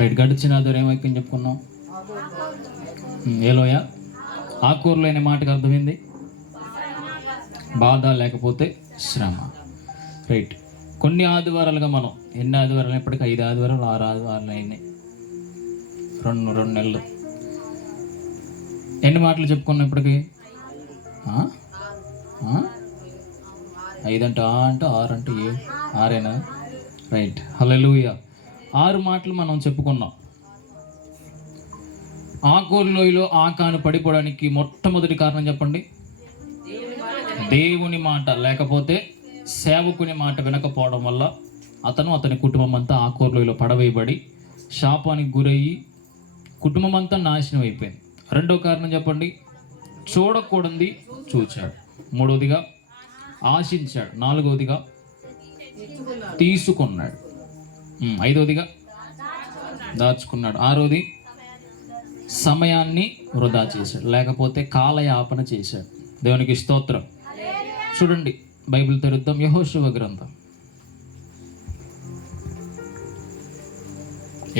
Right. గడిచిన ఆదివారం ఏమైపోయింది చెప్పుకున్నాం? ఏలోయ ఆకూరలో అనే మాటకు అర్థమైంది బాధ లేకపోతే శ్రమ. రైట్. కొన్ని ఆదివారాలుగా మనం ఎన్ని ఆదివారాలు, ఇప్పటికీ 5 ఆదివారాలు 6 ఆదివారాలు అయినాయి. రెండు నెలలు. ఎన్ని మాటలు చెప్పుకున్నాం ఇప్పటికి? 5 అంటే 6 అంటే 7, 6ఏనా? రైట్. హల్లెలూయా. 6 మాటలు మనం చెప్పుకున్నాం. ఆకోరు లోయలో ఆకాను పడిపోవడానికి మొట్టమొదటి కారణం చెప్పండి. దేవుని మాట లేకపోతే సేవకుని మాట వినకపోవడం వల్ల అతని కుటుంబం అంతా ఆకోరు లోయలో పడవేయబడి శాపానికి గురయ్యి కుటుంబం అంతా నాశనం అయిపోయింది. రెండో కారణం చెప్పండి. చూడకూడదు చూచాడు. మూడవదిగా ఆశించాడు. నాలుగవదిగా తీసుకున్నాడు. ఐదవదిగా దాచుకున్నాడు. ఆరోది సమయాన్ని వృధా చేశాడు, లేకపోతే కాలయాపన చేశాడు. దేవునికి స్తోత్రం. చూడండి, బైబిల్ తెరుద్దాం. యెహోషువ గ్రంథం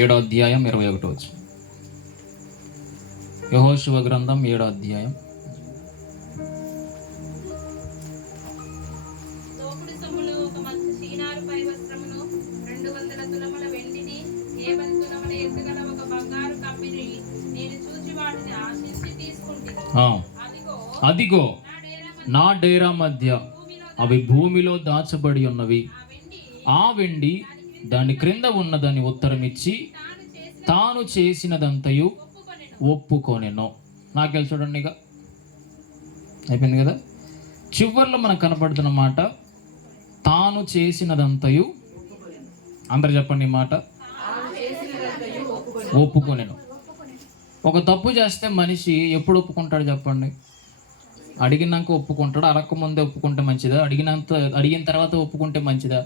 7వ అధ్యాయం 21వ వచనం. యెహోషువ గ్రంథం 7వ అధ్యాయం. అదిగో నా డేరా మధ్య అవి భూమిలో దాచబడి ఉన్నవి. ఆ వెండి దాని క్రింద ఉన్నదని ఉత్తరం ఇచ్చి తాను చేసినదంతయు ఒప్పుకొనెను. నాకెళ్ళి చూడండి, ఇక అయిపోయింది కదా. చివర్లో మనకు కనపడుతున్న మాట తాను చేసినదంతయు. అందరు చెప్పండి ఈ మాట. ఒప్పుకొనెను. ఒక తప్పు చేస్తే మనిషి ఎప్పుడు ఒప్పుకుంటాడు చెప్పండి? అడిగినాక ఒప్పుకుంటాడు, అడగకముందే ఒప్పుకుంటే మంచిదా? అడిగిన తర్వాత ఒప్పుకుంటే మంచిదా?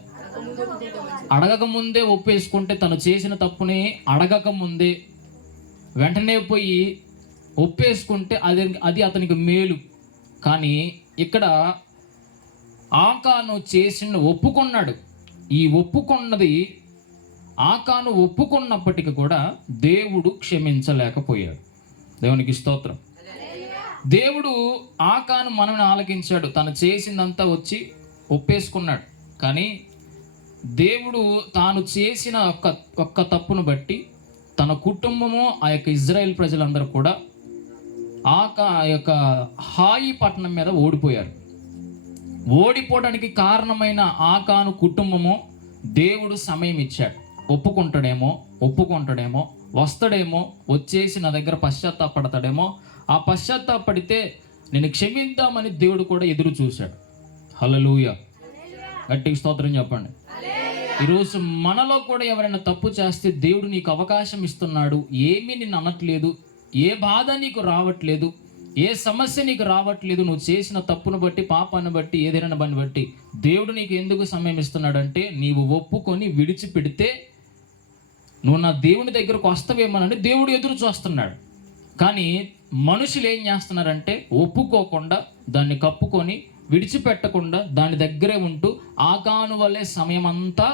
అడగక ముందే ఒప్పేసుకుంటే తను చేసిన తప్పుని అడగక ముందే వెంటనే పోయి ఒప్పేసుకుంటే అది అతనికి మేలు. కానీ ఇక్కడ ఆకాను ఒప్పుకున్నాడు. ఈ ఒప్పుకున్నది ఆకాను ఒప్పుకున్నప్పటికీ కూడా దేవుడు క్షమించలేకపోయాడు. దేవునికి స్తోత్రం. దేవుడు ఆకాను మనల్ని ఆలకించాడు. తను చేసిందంతా వచ్చి ఒప్పేసుకున్నాడు. కానీ దేవుడు తాను చేసిన ఒక్క తప్పును బట్టి తన కుటుంబము, ఆ యొక్క ఇజ్రాయెల్ ప్రజలందరూ కూడా ఆ యొక్క హాయి పట్టణం మీద ఓడిపోయారు. ఓడిపోవడానికి కారణమైన ఆకాను కుటుంబము దేవుడు సమయం ఇచ్చాడు. ఒప్పుకుంటాడేమో, వస్తాడేమో, వచ్చేసి నా దగ్గర పశ్చాత్తాపడతాడేమో. ఆ పశ్చాత్తాపడితే నేను క్షమిద్దామని దేవుడు కూడా ఎదురు చూశాడు. హల్లెలూయా. గట్టిగా స్తోత్రం చెప్పండి. ఈరోజు మనలో కూడా ఎవరైనా తప్పు చేస్తే దేవుడు నీకు అవకాశం ఇస్తున్నాడు. ఏమీ నిన్ను అనట్లేదు, ఏ బాధ నీకు రావట్లేదు, ఏ సమస్య నీకు రావట్లేదు. నువ్వు చేసిన తప్పును బట్టి, పాపాన్ని బట్టి, ఏదైనా పని బట్టి దేవుడు నీకు ఎందుకు సమయం ఇస్తున్నాడంటే నీవు ఒప్పుకొని విడిచిపెడితే నువ్వు నా దేవుని దగ్గరకు వస్తావేమోనని దేవుడు ఎదురు చూస్తున్నాడు. కానీ మనుషులు ఏం చేస్తున్నారంటే ఒప్పుకోకుండా, దాన్ని కప్పుకొని, విడిచిపెట్టకుండా దాని దగ్గరే ఉంటూ ఆకాను వల్లే సమయం అంతా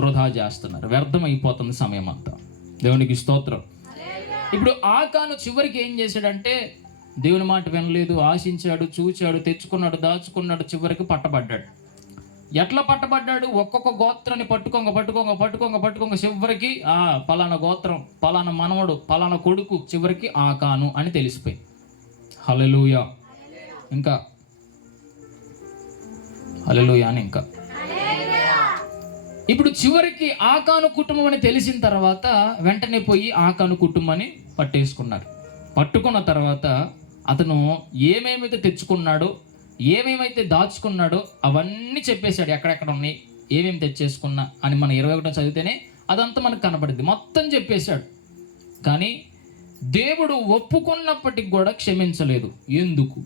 వృధా చేస్తున్నారు. వ్యర్థమైపోతుంది సమయం అంతా. దేవునికి స్తోత్రం. ఇప్పుడు ఆకాను చివరికి ఏం చేశాడంటే దేవుని మాట వినలేదు, ఆశించాడు, చూచాడు, తెచ్చుకున్నాడు, దాచుకున్నాడు, చివరికి పట్టబడ్డాడు. ఎట్లా పట్టబడ్డాడు? ఒక్కొక్క గోత్రాన్ని పట్టుకోంగ చివరికి పలానా గోత్రం, పలానా మనవడు, పలానా కొడుకు, చివరికి ఆకాను అని తెలిసిపోయి. హల్లెలూయా. ఇంకా హల్లెలూయా అని ఇంకా ఇప్పుడు చివరికి ఆకాను కుటుంబం అని తెలిసిన తర్వాత వెంటనే పోయి ఆకాను కుటుంబాన్ని పట్టేసుకున్నారు. పట్టుకున్న తర్వాత అతను ఏమేమైతే తెచ్చుకున్నాడో, ఏమేమైతే దాచుకున్నాడో అవన్నీ చెప్పేశాడు. ఎక్కడెక్కడ ఉన్నాయి, ఏమేమి తెచ్చేసుకున్నా అని మన 21 చదివితేనే అదంతా మనకు కనపడింది. మొత్తం చెప్పేశాడు. కానీ దేవుడు ఒప్పుకున్నప్పటికి కూడా క్షమించలేదు. ఎందుకు?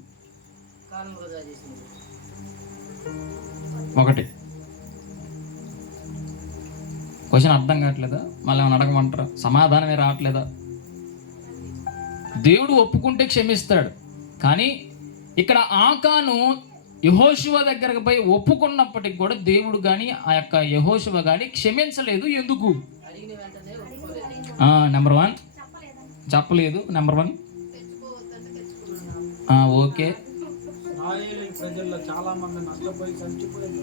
ఒకటి క్వశ్చన్ అర్థం కావట్లేదా? మళ్ళీ ఏమైనా అడగమంటారా? సమాధానమే రావట్లేదా? దేవుడు ఒప్పుకుంటే క్షమిస్తాడు. కానీ ఇక్కడ ఆకాను యెహోషువ దగ్గరకు పోయి ఒప్పుకున్నప్పటికి కూడా దేవుడు కానీ, ఆ యొక్క యెహోషువ కానీ క్షమించలేదు. ఎందుకు? నెంబర్ 1 చెప్పలేదు. Number 1 okay. ప్రజల్లో చాలా మంది నష్టపోయి చచ్చిపోయారు.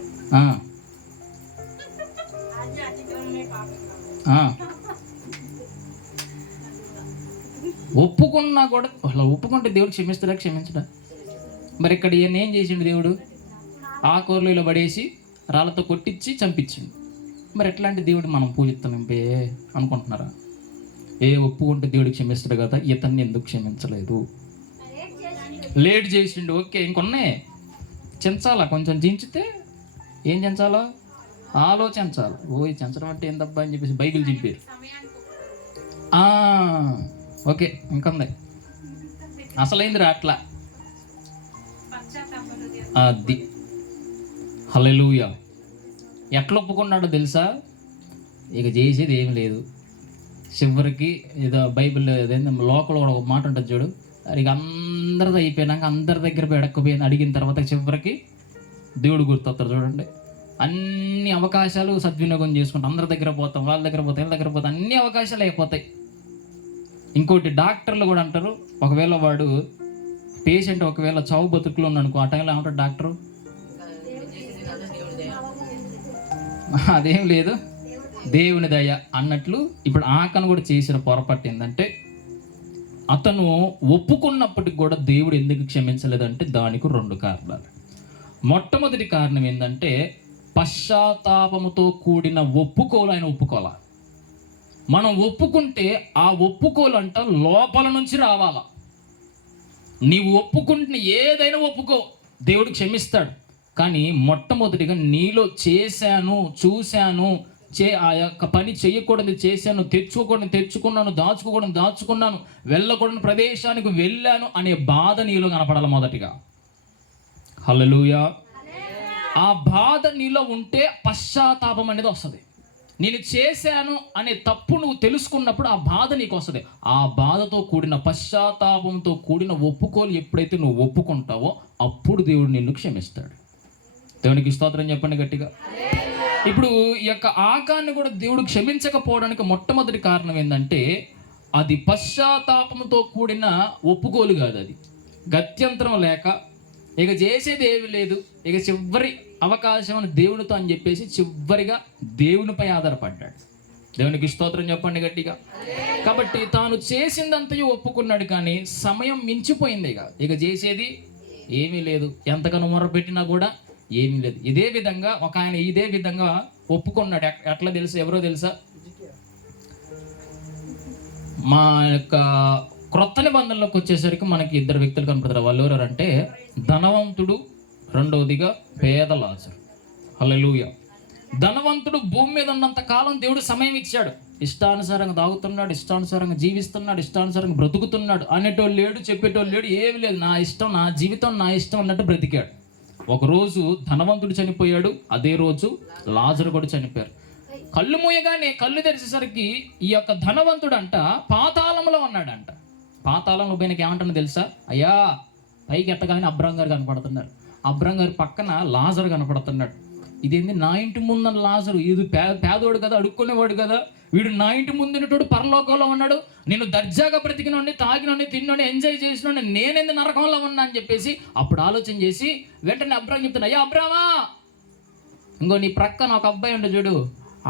ఒప్పుకున్నా కూడా అలా ఒప్పుకుంటే దేవుడు క్షమిస్తాడా క్షమించడా? మరి ఇక్కడ ఈయన ఏం చేసిండు దేవుడు? ఆకూరలు ఇలా పడేసి రాళ్ళతో కొట్టించి చంపించిండు. మరి ఎట్లాంటి దేవుడు మనం పూజిస్తున్నాం అనుకుంటున్నారా? ఒప్పుకుంటే దేవుడు క్షమిస్తాడు కదా, ఇతన్ని ఎందుకు క్షమించలేదు? లేట్ చేసిండు. ఓకే, ఇంకొన్నాయి చించాలా, కొంచెం చించితే ఏం చించాలో ఆలోచించాలి. చించడం అంటే ఏందబ్బా అని చెప్పేసి బైబిల్ చింపారు. ఓకే, ఇంకొంది అసలైంది రా అట్లా. అది హల్లెలూయా. ఎట్లా ఒప్పుకున్నాడో తెలుసా? ఇక చేసేది ఏం లేదు. చివరికి ఏదో బైబిల్ లోకల్ ఒక మాట ఉంటుంది చూడు, ఇక అందరిది అయిపోయినాక అందరి దగ్గర ఎడకపోయింది అడిగిన తర్వాత చివరికి దేవుడు గుర్తొస్తాడు. చూడండి, అన్ని అవకాశాలు సద్వినియోగం చేసుకుంటాం. అందరి దగ్గర పోతాం, వాళ్ళ దగ్గర పోతాం, వీళ్ళ దగ్గర పోతాం, అన్ని అవకాశాలు అయిపోతాయి. ఇంకోటి డాక్టర్లు కూడా అంటారు, ఒకవేళ వాడు పేషెంట్ ఒకవేళ చావు బతుకులో ఉన్నాడు ఆ టైంలో ఏమంటాడు డాక్టరు? అదేం లేదు, దేవుని దయ అన్నట్లు. ఇప్పుడు ఆకను కూడా చేసిన పొరపాటు ఏంటంటే, అతను ఒప్పుకున్నప్పటికి కూడా దేవుడు ఎందుకు క్షమించలేదంటే దానికి 2 కారణాలు. మొట్టమొదటి కారణం ఏంటంటే, పశ్చాత్తాపముతో కూడిన ఒప్పుకోలు ఆయన ఒప్పుకోవాలి. మనం ఒప్పుకుంటే ఆ ఒప్పుకోలంట లోపల నుంచి రావాలా. నీవు ఒప్పుకుంటున్న ఏదైనా ఒప్పుకో, దేవుడు క్షమిస్తాడు. కానీ మొట్టమొదటిగా నీలో చేశాను, చూశాను, ఆ యొక్క పని చేయకూడదు చేశాను, తెచ్చుకోకూడదు తెచ్చుకున్నాను, దాచుకోకూడదు దాచుకున్నాను, వెళ్ళకూడని ప్రదేశానికి వెళ్ళాను అనే బాధ నీలో కనపడాలి మొదటిగా. హల్లెలూయా. ఆ బాధ నీలో ఉంటే పశ్చాత్తాపం అనేది వస్తుంది. నేను చేశాను అనే తప్పు నువ్వు తెలుసుకున్నప్పుడు ఆ బాధ నీకు వస్తుంది. ఆ బాధతో కూడిన పశ్చాత్తాపంతో కూడిన ఒప్పుకోలు ఎప్పుడైతే నువ్వు ఒప్పుకుంటావో అప్పుడు దేవుడు నిన్ను క్షమిస్తాడు. దేవునికి స్తోత్రం చెప్పండి గట్టిగా. ఇప్పుడు ఈ యొక్క ఆకాన్ని కూడా దేవుడు క్షమించకపోవడానికి మొట్టమొదటి కారణం ఏంటంటే, అది పశ్చాత్తాపంతో కూడిన ఒప్పుకోలు కాదు. అది గత్యంతరం లేక ఇక చేసేది ఏమీ లేదు, ఇక చివరి అవకాశం దేవునితో అని చెప్పేసి చివరిగా దేవునిపై ఆధారపడ్డాడు. దేవునికి స్తోత్రం చెప్పండి గట్టిగా. కాబట్టి తాను చేసిందంతయు ఒప్పుకున్నాడు, కానీ సమయం మించిపోయింది. ఇక చేసేది ఏమీ లేదు, ఎంతగానో మొరపెట్టినా కూడా ఏమీ లేదు. ఇదే విధంగా ఒక ఆయన ఇదే విధంగా ఒప్పుకున్నాడు. ఎట్లా తెలుసు? ఎవరో తెలుసా? మా యొక్క క్రొత్త నిబంధనలోకి వచ్చేసరికి మనకి 2 వ్యక్తులు కనపడతారు. వాళ్ళు ఎవరంటే ధనవంతుడు, రెండవదిగా పేద లాజరు. హల్లెలూయా. ధనవంతుడు భూమి మీద ఉన్నంత కాలం దేవుడు సమయం ఇచ్చాడు. ఇష్టానుసారంగా తాగుతున్నాడు, ఇష్టానుసారంగా జీవిస్తున్నాడు, ఇష్టానుసారంగా బ్రతుకుతున్నాడు. అనేటోళ్ళు లేడు, చెప్పేటోళ్ళు లేడు, ఏమి లేదు. నా ఇష్టం, నా జీవితం నా ఇష్టం అన్నట్టు బ్రతికాడు. ఒకరోజు ధనవంతుడు చనిపోయాడు, అదే రోజు లాజరు కూడా చనిపోయారు. కళ్ళు మూయగానే కళ్ళు తెరిచేసరికి ఈ యొక్క ధనవంతుడు అంట పాతాళంలో ఉన్నాడంట. పాతాళంలో పోయినకి ఏమంటాను తెలుసా? అయ్యా పైకి ఎత్తగానే అబ్రాం గారు కనపడుతున్నారు. అబ్రాం గారి పక్కన లాజరు కనపడుతున్నాడు. ఇదేంది, నా ఇంటి ముందున్న లాజరు, ఇది పేదోడు కదా, అడుక్కునేవాడు కదా, వీడు నా ఇంటి ముందున్నటోడు పరలోకంలో ఉన్నాడు, నేను దర్జాగా బ్రతికినోడిని, తాగినోడిని, తిన్నోడిని, ఎంజాయ్ చేసినోడిని, నేనేంది నరకంలో ఉన్నా అని చెప్పేసి అప్పుడు ఆలోచన చేసి వెంటనే అబ్రాం చెప్తున్నా, అయ్యా అబ్రామా, ఇంకో నీ ప్రక్కన ఒక అబ్బాయి ఉండే చూడు,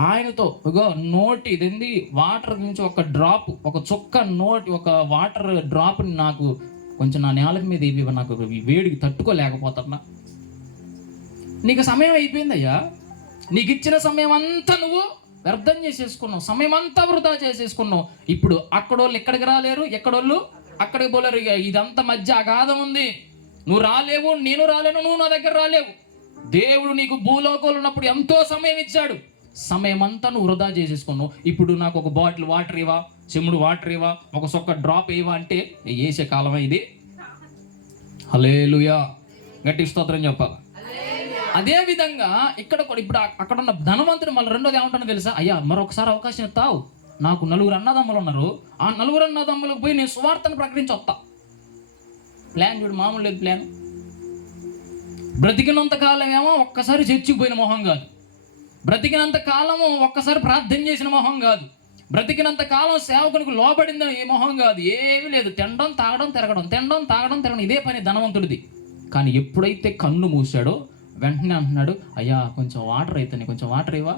ఆయనతో ఇగో నోటి ఇదేంది వాటర్ నుంచి ఒక డ్రాప్, ఒక చుక్క నోటి ఒక వాటర్ డ్రాప్ నాకు కొంచెం నా నేల మీద ఇవి, నాకు వేడికి తట్టుకోలేకపోతున్నా. నీకు సమయం అయిపోయిందయ్యా, నీకు ఇచ్చిన సమయం అంతా నువ్వు వ్యర్థం చేసేసుకున్నావు, సమయం అంతా వృధా చేసేసుకున్నావు. ఇప్పుడు అక్కడోళ్ళు ఇక్కడికి రాలేరు, ఎక్కడోళ్ళు అక్కడికి పోలేరు. ఇక ఇదంతా మధ్య అగాధం ఉంది, నువ్వు రాలేవు, నేను రాలేను, నువ్వు నా దగ్గర రాలేవు. దేవుడు నీకు భూలోకంలో ఉన్నప్పుడు ఎంతో సమయం ఇచ్చాడు, సమయం అంతా నువ్వు వృధా చేసేసుకున్నావు. ఇప్పుడు నాకు ఒక బాటిల్ వాటర్ ఇవ్వా, చెమ్ముడు వాటర్ ఇవ్వా, ఒక సొక్క డ్రాప్ ఇవ్వా అంటే వేసే కాలమా ఇది? హల్లెలూయా, గట్టి స్తోత్రం చెప్పాలి. అదే విధంగా ఇక్కడ కూడా ఇప్పుడు అక్కడ ఉన్న ధనవంతుడు మళ్ళీ రెండోది ఏమంటానో తెలుసా? అయ్యా మరొకసారి అవకాశం ఇస్తావు, నాకు 4 అన్నదమ్ములు ఉన్నారు, ఆ 4 అన్నదమ్ములకు పోయి నేను సువార్తను ప్రకటించి వస్తా. ప్లాన్ చూడు, మామూలు లేదు ప్లాన్. బ్రతికినంత కాలం ఏమో ఒక్కసారి చర్చికి పోయిన మొహం కాదు, బ్రతికినంత కాలము ఒక్కసారి ప్రార్థన చేసిన మొహం కాదు, బ్రతికినంత కాలం సేవకునికి లోబడిందని ఏ మొహం కాదు, ఏమీ లేదు. తినడం తాగడం తిరగడం ఇదే పని ధనవంతుడిది. కానీ ఎప్పుడైతే కన్ను మూసాడో వెంటనే అంటున్నాడు, అయ్యా కొంచెం వాటర్ అయితే కొంచెం వాటర్ ఇవ్వా.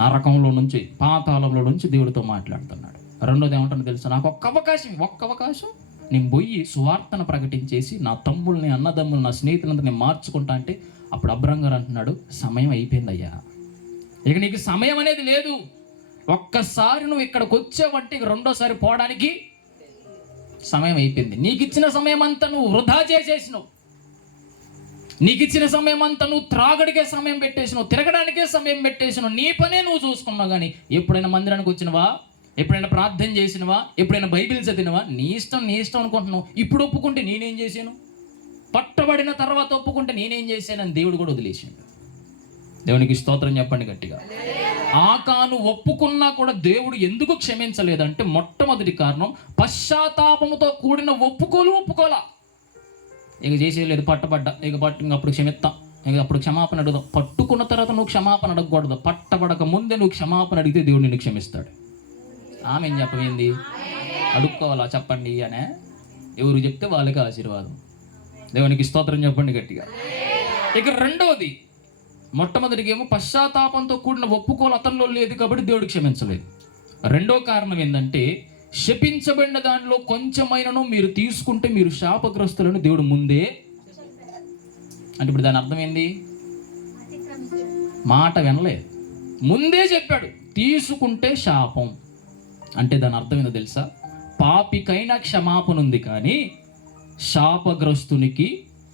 నరకంలో నుంచి, పాతాళంలో నుంచి దేవుడితో మాట్లాడుతున్నాడు. రెండోది ఏమంటాను తెలుసా, నాకు ఒక్క అవకాశం నేను పోయి సువార్తను ప్రకటించేసి నా తమ్ముల్ని, అన్నదమ్ములు, నా స్నేహితులంతా నేను మార్చుకుంటా అంటే అప్పుడు అబ్రహం గారు అంటున్నాడు, సమయం అయిపోయింది అయ్యా, ఇక నీకు సమయం అనేది లేదు. ఒక్కసారి నువ్వు ఇక్కడికి వచ్చావంటే ఇక రెండోసారి పోవడానికి సమయం అయిపోయింది. నీకు ఇచ్చిన సమయం అంతా నువ్వు వృధా చేసేసినావు. నీకు ఇచ్చిన సమయం అంతా నువ్వు త్రాగడికే సమయం పెట్టేసినావు, తిరగడానికే సమయం పెట్టేసినావు. నీ పనే నువ్వు చూసుకున్నావు. కానీ ఎప్పుడైనా మందిరానికి వచ్చినవా, ఎప్పుడైనా ప్రార్థన చేసినవా, ఎప్పుడైనా బైబిల్ చదివినవా? నీ ఇష్టం అనుకుంటున్నావు. ఇప్పుడు ఒప్పుకుంటే నేనేం చేశాను, పట్టబడిన తర్వాత ఒప్పుకుంటే నేనేం చేశానని దేవుడు కూడా వదిలేసాడు. దేవునికి స్తోత్రం చెప్పండి గట్టిగా. ఆకాను ఒప్పుకున్నా కూడా దేవుడు ఎందుకు క్షమించలేదంటే మొట్టమొదటి కారణం పశ్చాత్తాపముతో కూడిన ఒప్పుకోలా. ఇక చేసేయలేదు, పట్టబడ్డా, ఇక అప్పుడు క్షమిస్తాం, ఇక అప్పుడు క్షమాపణ అడుగుదాం. పట్టుకున్న తర్వాత నువ్వు క్షమాపణ అడగకూడదు. పట్టబడక ముందే నువ్వు క్షమాపణ అడిగితే దేవుడు నిన్ను క్షమిస్తాడు. ఆమె ఏం చెప్పమైంది, అడుక్కోవాలా చెప్పండి అనే, ఎవరు చెప్తే వాళ్ళకి ఆశీర్వాదం. దేవునికి స్తోత్రం చెప్పండి గట్టిగా. ఇక రెండవది, మొట్టమొదటికి ఏమో పశ్చాత్తాపంతో కూడిన ఒప్పుకోలు అతనిలో లేదు కాబట్టి దేవుడు క్షమించలేదు. రెండో కారణం ఏంటంటే శపించబడిన దానిలో కొంచెమైనను మీరు తీసుకుంటే మీరు శాపగ్రస్తులను దేవుడు ముందే. అంటే ఇప్పుడు దాని అర్థం ఏంది, మాట వినలేదు, ముందే చెప్పాడు తీసుకుంటే శాపం. అంటే దాని అర్థం ఏందో తెలుసా, పాపికైనా క్షమాపణ ఉంది కానీ శాపగ్రస్తునికి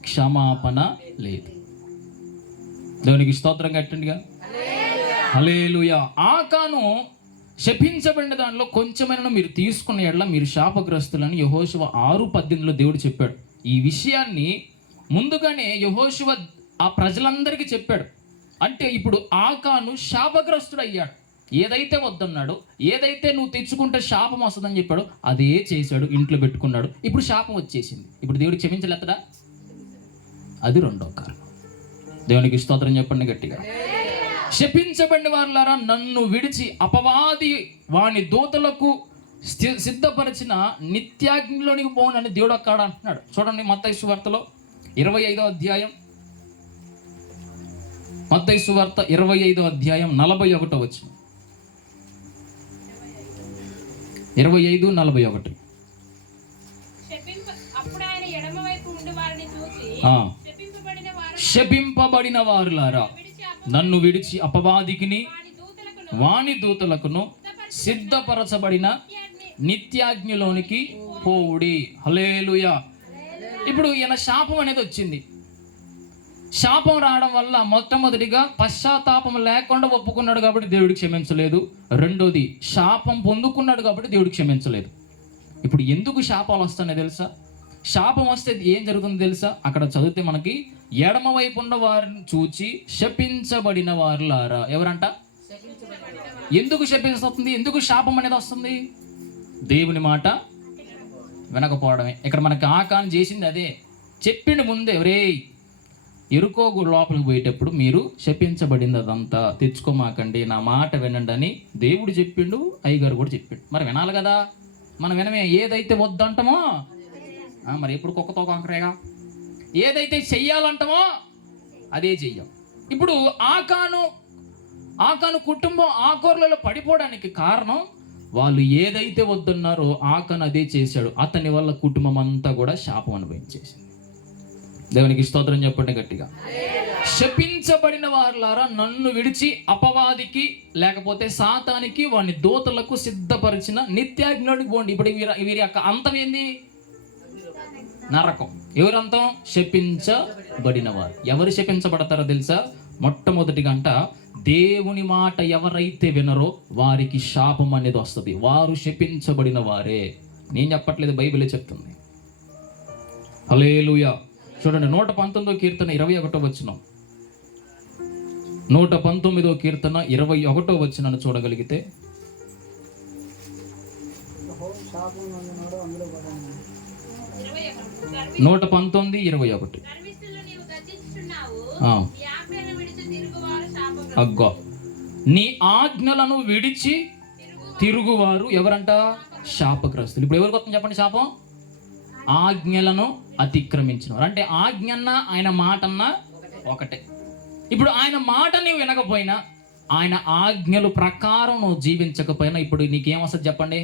క్షమాపణ లేదు. దేవునికి స్తోత్రం కట్టండిగా, హల్లెలూయా. ఆకాను శపించబడిన దానిలో కొంచెమైనా మీరు తీసుకున్న ఎడల మీరు శాపగ్రస్తులని యెహోషువ 6:18 దేవుడు చెప్పాడు. ఈ విషయాన్ని ముందుగానే యెహోషువ ఆ ప్రజలందరికీ చెప్పాడు. అంటే ఇప్పుడు ఆకాను శాపగ్రస్తుడు అయ్యాడు. ఏదైతే వద్దన్నాడో, ఏదైతే నువ్వు తెచ్చుకుంటే శాపం వస్తుందని చెప్పాడు అదే చేశాడు, ఇంట్లో పెట్టుకున్నాడు. ఇప్పుడు శాపం వచ్చేసింది. ఇప్పుడు దేవుడు క్షమించలేదా? అది రెండో కారణం. దేవునికి స్తోత్రం చెప్పండి గట్టిగా. శపించబడిన వారులారా, నన్ను విడిచి అపవాది వాని దూతలకు సిద్ధపరిచిన నిత్యాగ్నిలోనికి పోనని దేవుడు అక్కడ అంటున్నాడు. చూడండి మత్తయి సువార్తలో 25వ అధ్యాయం, మత్తయి సువార్త 25వ అధ్యాయం 41వ వచనం. 25:41. శపింపబడిన వారులారా, నన్ను విడిచి అపవాదికిని వాని దూతలకును సిద్ధపరచబడిన నిత్యాగ్నిలోనికి పోవుడి. హల్లెలూయా. ఇప్పుడు ఈయన శాపం అనేది వచ్చింది. శాపం రావడం వల్ల మొట్టమొదటిగా పశ్చాత్తాపం లేకుండా ఒప్పుకున్నాడు కాబట్టి దేవుడు క్షమించలేదు. రెండోది శాపం పొందుకున్నాడు కాబట్టి దేవుడు క్షమించలేదు. ఇప్పుడు ఎందుకు శాపాలు వస్తున్నాయి తెలుసా? శాపం వస్తే ఏం జరుగుతుందో తెలుసా? అక్కడ చదివితే మనకి ఎడమ వైపు ఉన్న వారిని చూచి శపించబడిన వారులారా, ఎవరంట? ఎందుకు శపిస్తుంది? ఎందుకు శాపం అనేది వస్తుంది? దేవుని మాట వినకపోవడమే. ఇక్కడ మనకి ఆకాను చేసింది అదే. చెప్పిండు ముందే, ఎవరే ఎరుకో లోపలికి పోయేటప్పుడు మీరు శపించబడింది అదంతా తెచ్చుకోమాకండి, నా మాట వినండి అని దేవుడు చెప్పిండు, అయ్యగారు కూడా చెప్పిండు. మరి వినాలి కదా, మనం వినమే. ఏదైతే వద్దంటామో మరి ఎప్పుడు కుక్కతో కాంకరేగా, ఏదైతే చెయ్యాలంటామో అదే చెయ్యం. ఇప్పుడు ఆకాను కుటుంబం ఆకోర్లలో పడిపోవడానికి కారణం వాళ్ళు ఏదైతే వద్దన్నారో ఆకాను అదే చేశాడు. అతని వల్ల కుటుంబం అంతా కూడా శాపం అనుభవించేసింది. దేవునికి స్తోత్రం చెప్పండి గట్టిగా. శపించబడిన వారులారా, నన్ను విడిచి అపవాదికి లేకపోతే సాతానికి వాని దూతలకు సిద్ధపరిచిన నిత్యాగ్నిలోనికి పోండి. ఇప్పుడు వీరి యొక్క అంతం ఏంది? నరకం. ఎవరంతం? శపించబడిన వారు. ఎవరు శపించబడతారో తెలుసా? మొట్టమొదటిగా అంట దేవుని మాట ఎవరైతే వినరో వారికి శాపం అనేది వస్తుంది. వారు శపించబడిన వారే. నేను చెప్పట్లేదు, బైబిలే చెప్తుంది. హల్లెలూయా. చూడండి 119వ కీర్తన 21వ వచనం. 119వ కీర్తన 21వ వచనాన్ని చూడగలిగితే 119:21. అగ్గో, నీ ఆజ్ఞలను విడిచి తిరుగువారు ఎవరంట? శాపగ్రస్తులు. ఇప్పుడు ఎవరికి వస్తుంది చెప్పండి శాపం? ఆజ్ఞలను అతిక్రమించిన వారు. అంటే ఆజ్ఞన్న ఆయన మాటన్నా ఒకటే. ఇప్పుడు ఆయన మాట నీవు వినకపోయినా, ఆయన ఆజ్ఞలు ప్రకారం నువ్వు జీవించకపోయినా ఇప్పుడు నీకేం వస్తుంది చెప్పండి?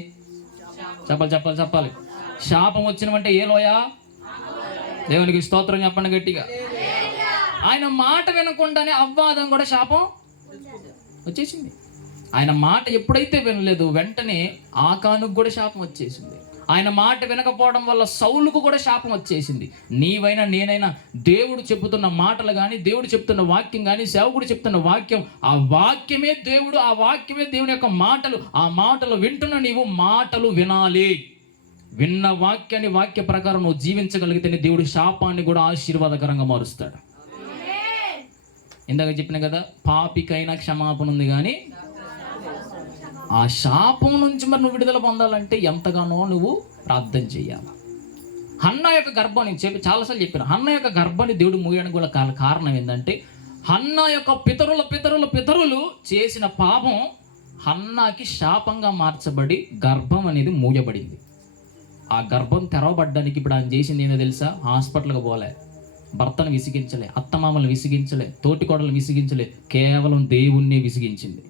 చెప్పాలి. శాపం వచ్చినవంటే ఏ లోయ? దేవునికి స్తోత్రం చెప్పండి గట్టిగా. ఆయన మాట వినకుండానే అవ్వాదం కూడా శాపం వచ్చేసింది. ఆయన మాట ఎప్పుడైతే వినలేదు వెంటనే ఆకానుకు కూడా శాపం వచ్చేసింది. ఆయన మాట వినకపోవడం వల్ల సౌలుకు కూడా శాపం వచ్చేసింది. నీవైనా నేనైనా దేవుడు చెబుతున్న మాటలు కానీ, దేవుడు చెప్తున్న వాక్యం కానీ, సేవకుడు చెప్తున్న వాక్యం, ఆ వాక్యమే దేవుడు, ఆ వాక్యమే దేవుని యొక్క మాటలు. ఆ మాటలు వింటున్న నీవు మాటలు వినాలి. విన్న వాక్యాన్ని వాక్య ప్రకారం నువ్వు జీవించగలిగితేనే దేవుడు శాపాన్ని కూడా ఆశీర్వాదకరంగా మారుస్తాడు. ఇందాక చెప్పిన కదా, పాపికైనా క్షమాపణ ఉంది కానీ ఆ శాపం నుంచి మరి నువ్వు విడుదల పొందాలంటే ఎంతగానో నువ్వు ప్రార్థన చేయాలి. హన్నా యొక్క గర్భాన్ని చాలాసార్లు చెప్పాను. హన్నా యొక్క గర్భాన్ని దేవుడు మూయడానికి కూడా కారణం ఏంటంటే, హన్నా యొక్క పితరులు చేసిన పాపం హన్నాకి శాపంగా మార్చబడి గర్భం అనేది మూయబడింది. ఆ గర్భం తెరవబడ్డానికి ఇప్పుడు ఆయన చేసింది ఏంటో తెలుసా? హాస్పిటల్కి పోలే, భర్తను విసిగించలే, అత్తమామలు విసిగించలే, తోటికోడలు విసిగించలే, కేవలం దేవుణ్ణి విసిగించింది.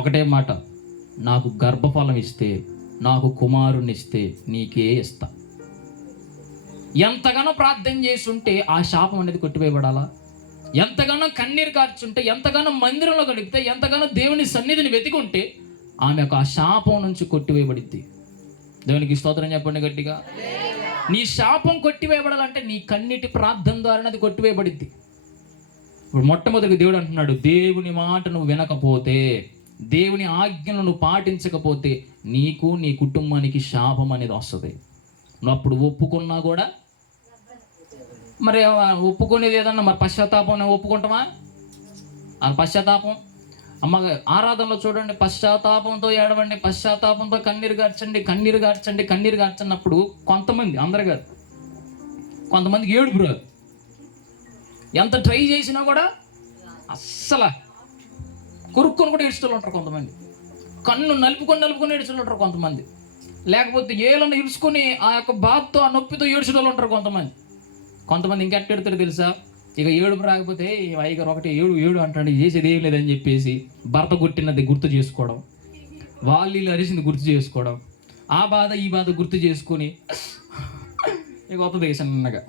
ఒకటే మాట, నాకు గర్భఫలం ఇస్తే, నాకు కుమారుని ఇస్తే నీకే ఇస్తా. ఎంతగానో ప్రార్థన చేస్తుంటే ఆ శాపం అనేది కొట్టివేయబడాలా? ఎంతగానో కన్నీరు కార్చుంటే, ఎంతగానో మందిరంలో గడిపితే, ఎంతగానో దేవుని సన్నిధిని వెతికుంటే ఆమె యొక్క ఆ శాపం నుంచి కొట్టివేయబడిద్ది. దేవునికి స్తోత్రం చెప్పండి గట్టిగా. నీ శాపం కొట్టివేయబడాలంటే నీ కన్నీటి ప్రార్థన ద్వారా అది కొట్టివేయబడిద్ది. ఇప్పుడు మొట్టమొదటి దేవుడు అంటున్నాడు, దేవుని మాట నువ్వు వినకపోతే, దేవుని ఆజ్ఞలను నువ్వు పాటించకపోతే నీకు నీ కుటుంబానికి శాపం అనేది వస్తుంది. నువ్వు అప్పుడు ఒప్పుకున్నా కూడా మరి ఒప్పుకునేది ఏదన్నా మరి పశ్చాత్తాపం ఒప్పుకుంటామా? ఆ పశ్చాత్తాపం అమ్మ ఆరాధనలో చూడండి, పశ్చాత్తాపంతో ఏడవండి, పశ్చాత్తాపంతో కన్నీరు గార్చన్నప్పుడు కొంతమంది, అందరు కాదు, కొంతమందికి ఏడుపు రాదు. ఎంత ట్రై చేసినా కూడా అస్సలు కొరుక్కొని కూడా ఏడుస్తూ ఉంటారు కొంతమంది. కన్ను నలుపుకొని ఏడుస్తూ ఉంటారు కొంతమంది. లేకపోతే ఏళ్ళను ఇరుచుకొని ఆ యొక్క బాధతో, ఆ నొప్పితో ఏడుచుతూ ఉంటారు కొంతమంది ఇంకెట్టెడతారు తెలుసా? ఇక ఏడుపు రాకపోతే అయ్యగారు ఒకటి ఏడు అంటాడు, చేసేది ఏం లేదని చెప్పేసి భర్త కొట్టినది గుర్తు చేసుకోవడం, వాళ్ళు అరిసింది గుర్తు చేసుకోవడం, ఆ బాధ ఈ బాధ గుర్తు చేసుకొని ఇక వస్తుంది సన్నగా.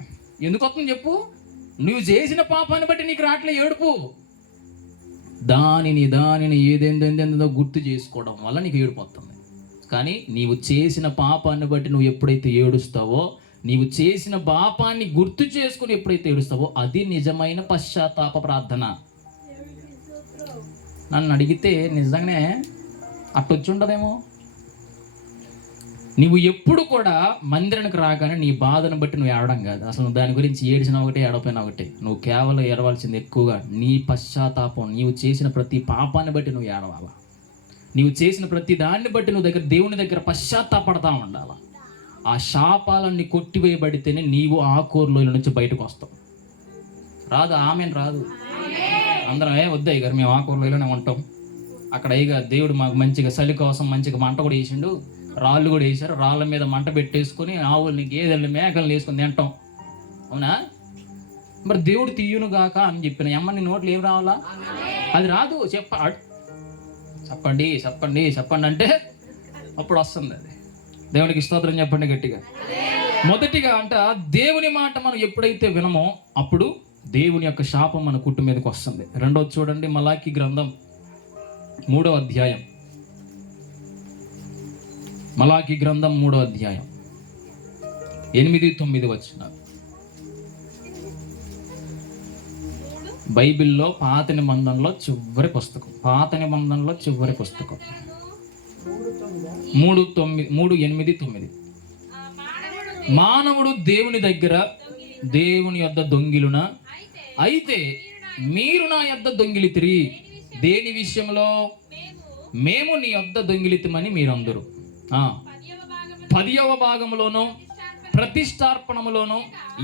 ఎందుకు వస్తుంది చెప్పు? నువ్వు చేసిన పాపాన్ని బట్టి నీకు రావట్లే ఏడుపు. దానిని ఏదేందో గుర్తు చేసుకోవడం వల్ల నీకు ఏడుపు వస్తుంది. కానీ నీవు చేసిన పాపాన్ని బట్టి నువ్వు ఎప్పుడైతే ఏడుస్తావో, నీవు చేసిన పాపాన్ని గుర్తు చేసుకుని ఎప్పుడైతే ఏడుస్తావో అది నిజమైన పశ్చాత్తాప ప్రార్థన. నన్ను అడిగితే నిజంగానే అట్టొచ్చి ఉండదేమో. నువ్వు ఎప్పుడు కూడా మందిరానికి రాగానే నీ బాధను బట్టి నువ్వు ఏడవడం కాదు. అసలు దాని గురించి ఏడిచినా ఒకటే, ఏడవపోయినా ఒకటే. నువ్వు కేవలం ఏడవలసింది ఎక్కువగా నీ పశ్చాత్తాపం. నీవు చేసిన ప్రతి పాపాన్ని బట్టి నువ్వు ఏడవాలా. నీవు చేసిన ప్రతి దాన్ని బట్టి నువ్వు దేవుని దగ్గర పశ్చాత్తాపడతా ఉండాలా. ఆ శాపాలన్నీ కొట్టివేయబడితేనే నీవు ఆ కోర్లోయ నుంచి బయటకు వస్తావు. రాదు, ఆమెను రాదు. అందరం వద్దాయి గారు, మేము ఆ కోర్లోయలోనే ఉంటాం. అక్కడ అయ్యగా దేవుడు మాకు మంచిగా చలి కోసం మంచిగా మంట కూడా వేసిండు, రాళ్ళు కూడా వేసారు. రాళ్ళ మీద మంట పెట్టేసుకొని ఆవుల్ని, గేదెల్ని, మేకల్ని వేసుకొని తింటాం. అవునా? మరి దేవుడు తీయును గాక అని చెప్పిన అమ్మని నోట్లు ఏం రావాలా? అది రాదు. చెప్పండి అంటే అప్పుడు వస్తుంది అది. దేవునికి స్తోత్రం చెప్పండి గట్టిగా. మొదటిగా అంట దేవుని మాట మనం ఎప్పుడైతే వినమో అప్పుడు దేవుని యొక్క శాపం మన కుటుంబం మీదకి వస్తుంది. రెండోది చూడండి, మలాకి గ్రంథం 3వ అధ్యాయం. మలాకి గ్రంథం 3వ అధ్యాయం 8-9 వచనాలు. బైబిల్లో పాత నిబంధనలో చివరి పుస్తకం. 3:8-9. మానవుడు దేవుని దగ్గర దేవుని యొద్ద దొంగిలున, అయితే మీరు నా యొద్ద దొంగిలితిరి. దేని విషయంలో? మేము నీ యొద్ద దొంగిలితమని మీరందరూ 10వ భాగములోను ప్రతిష్టార్పణములోను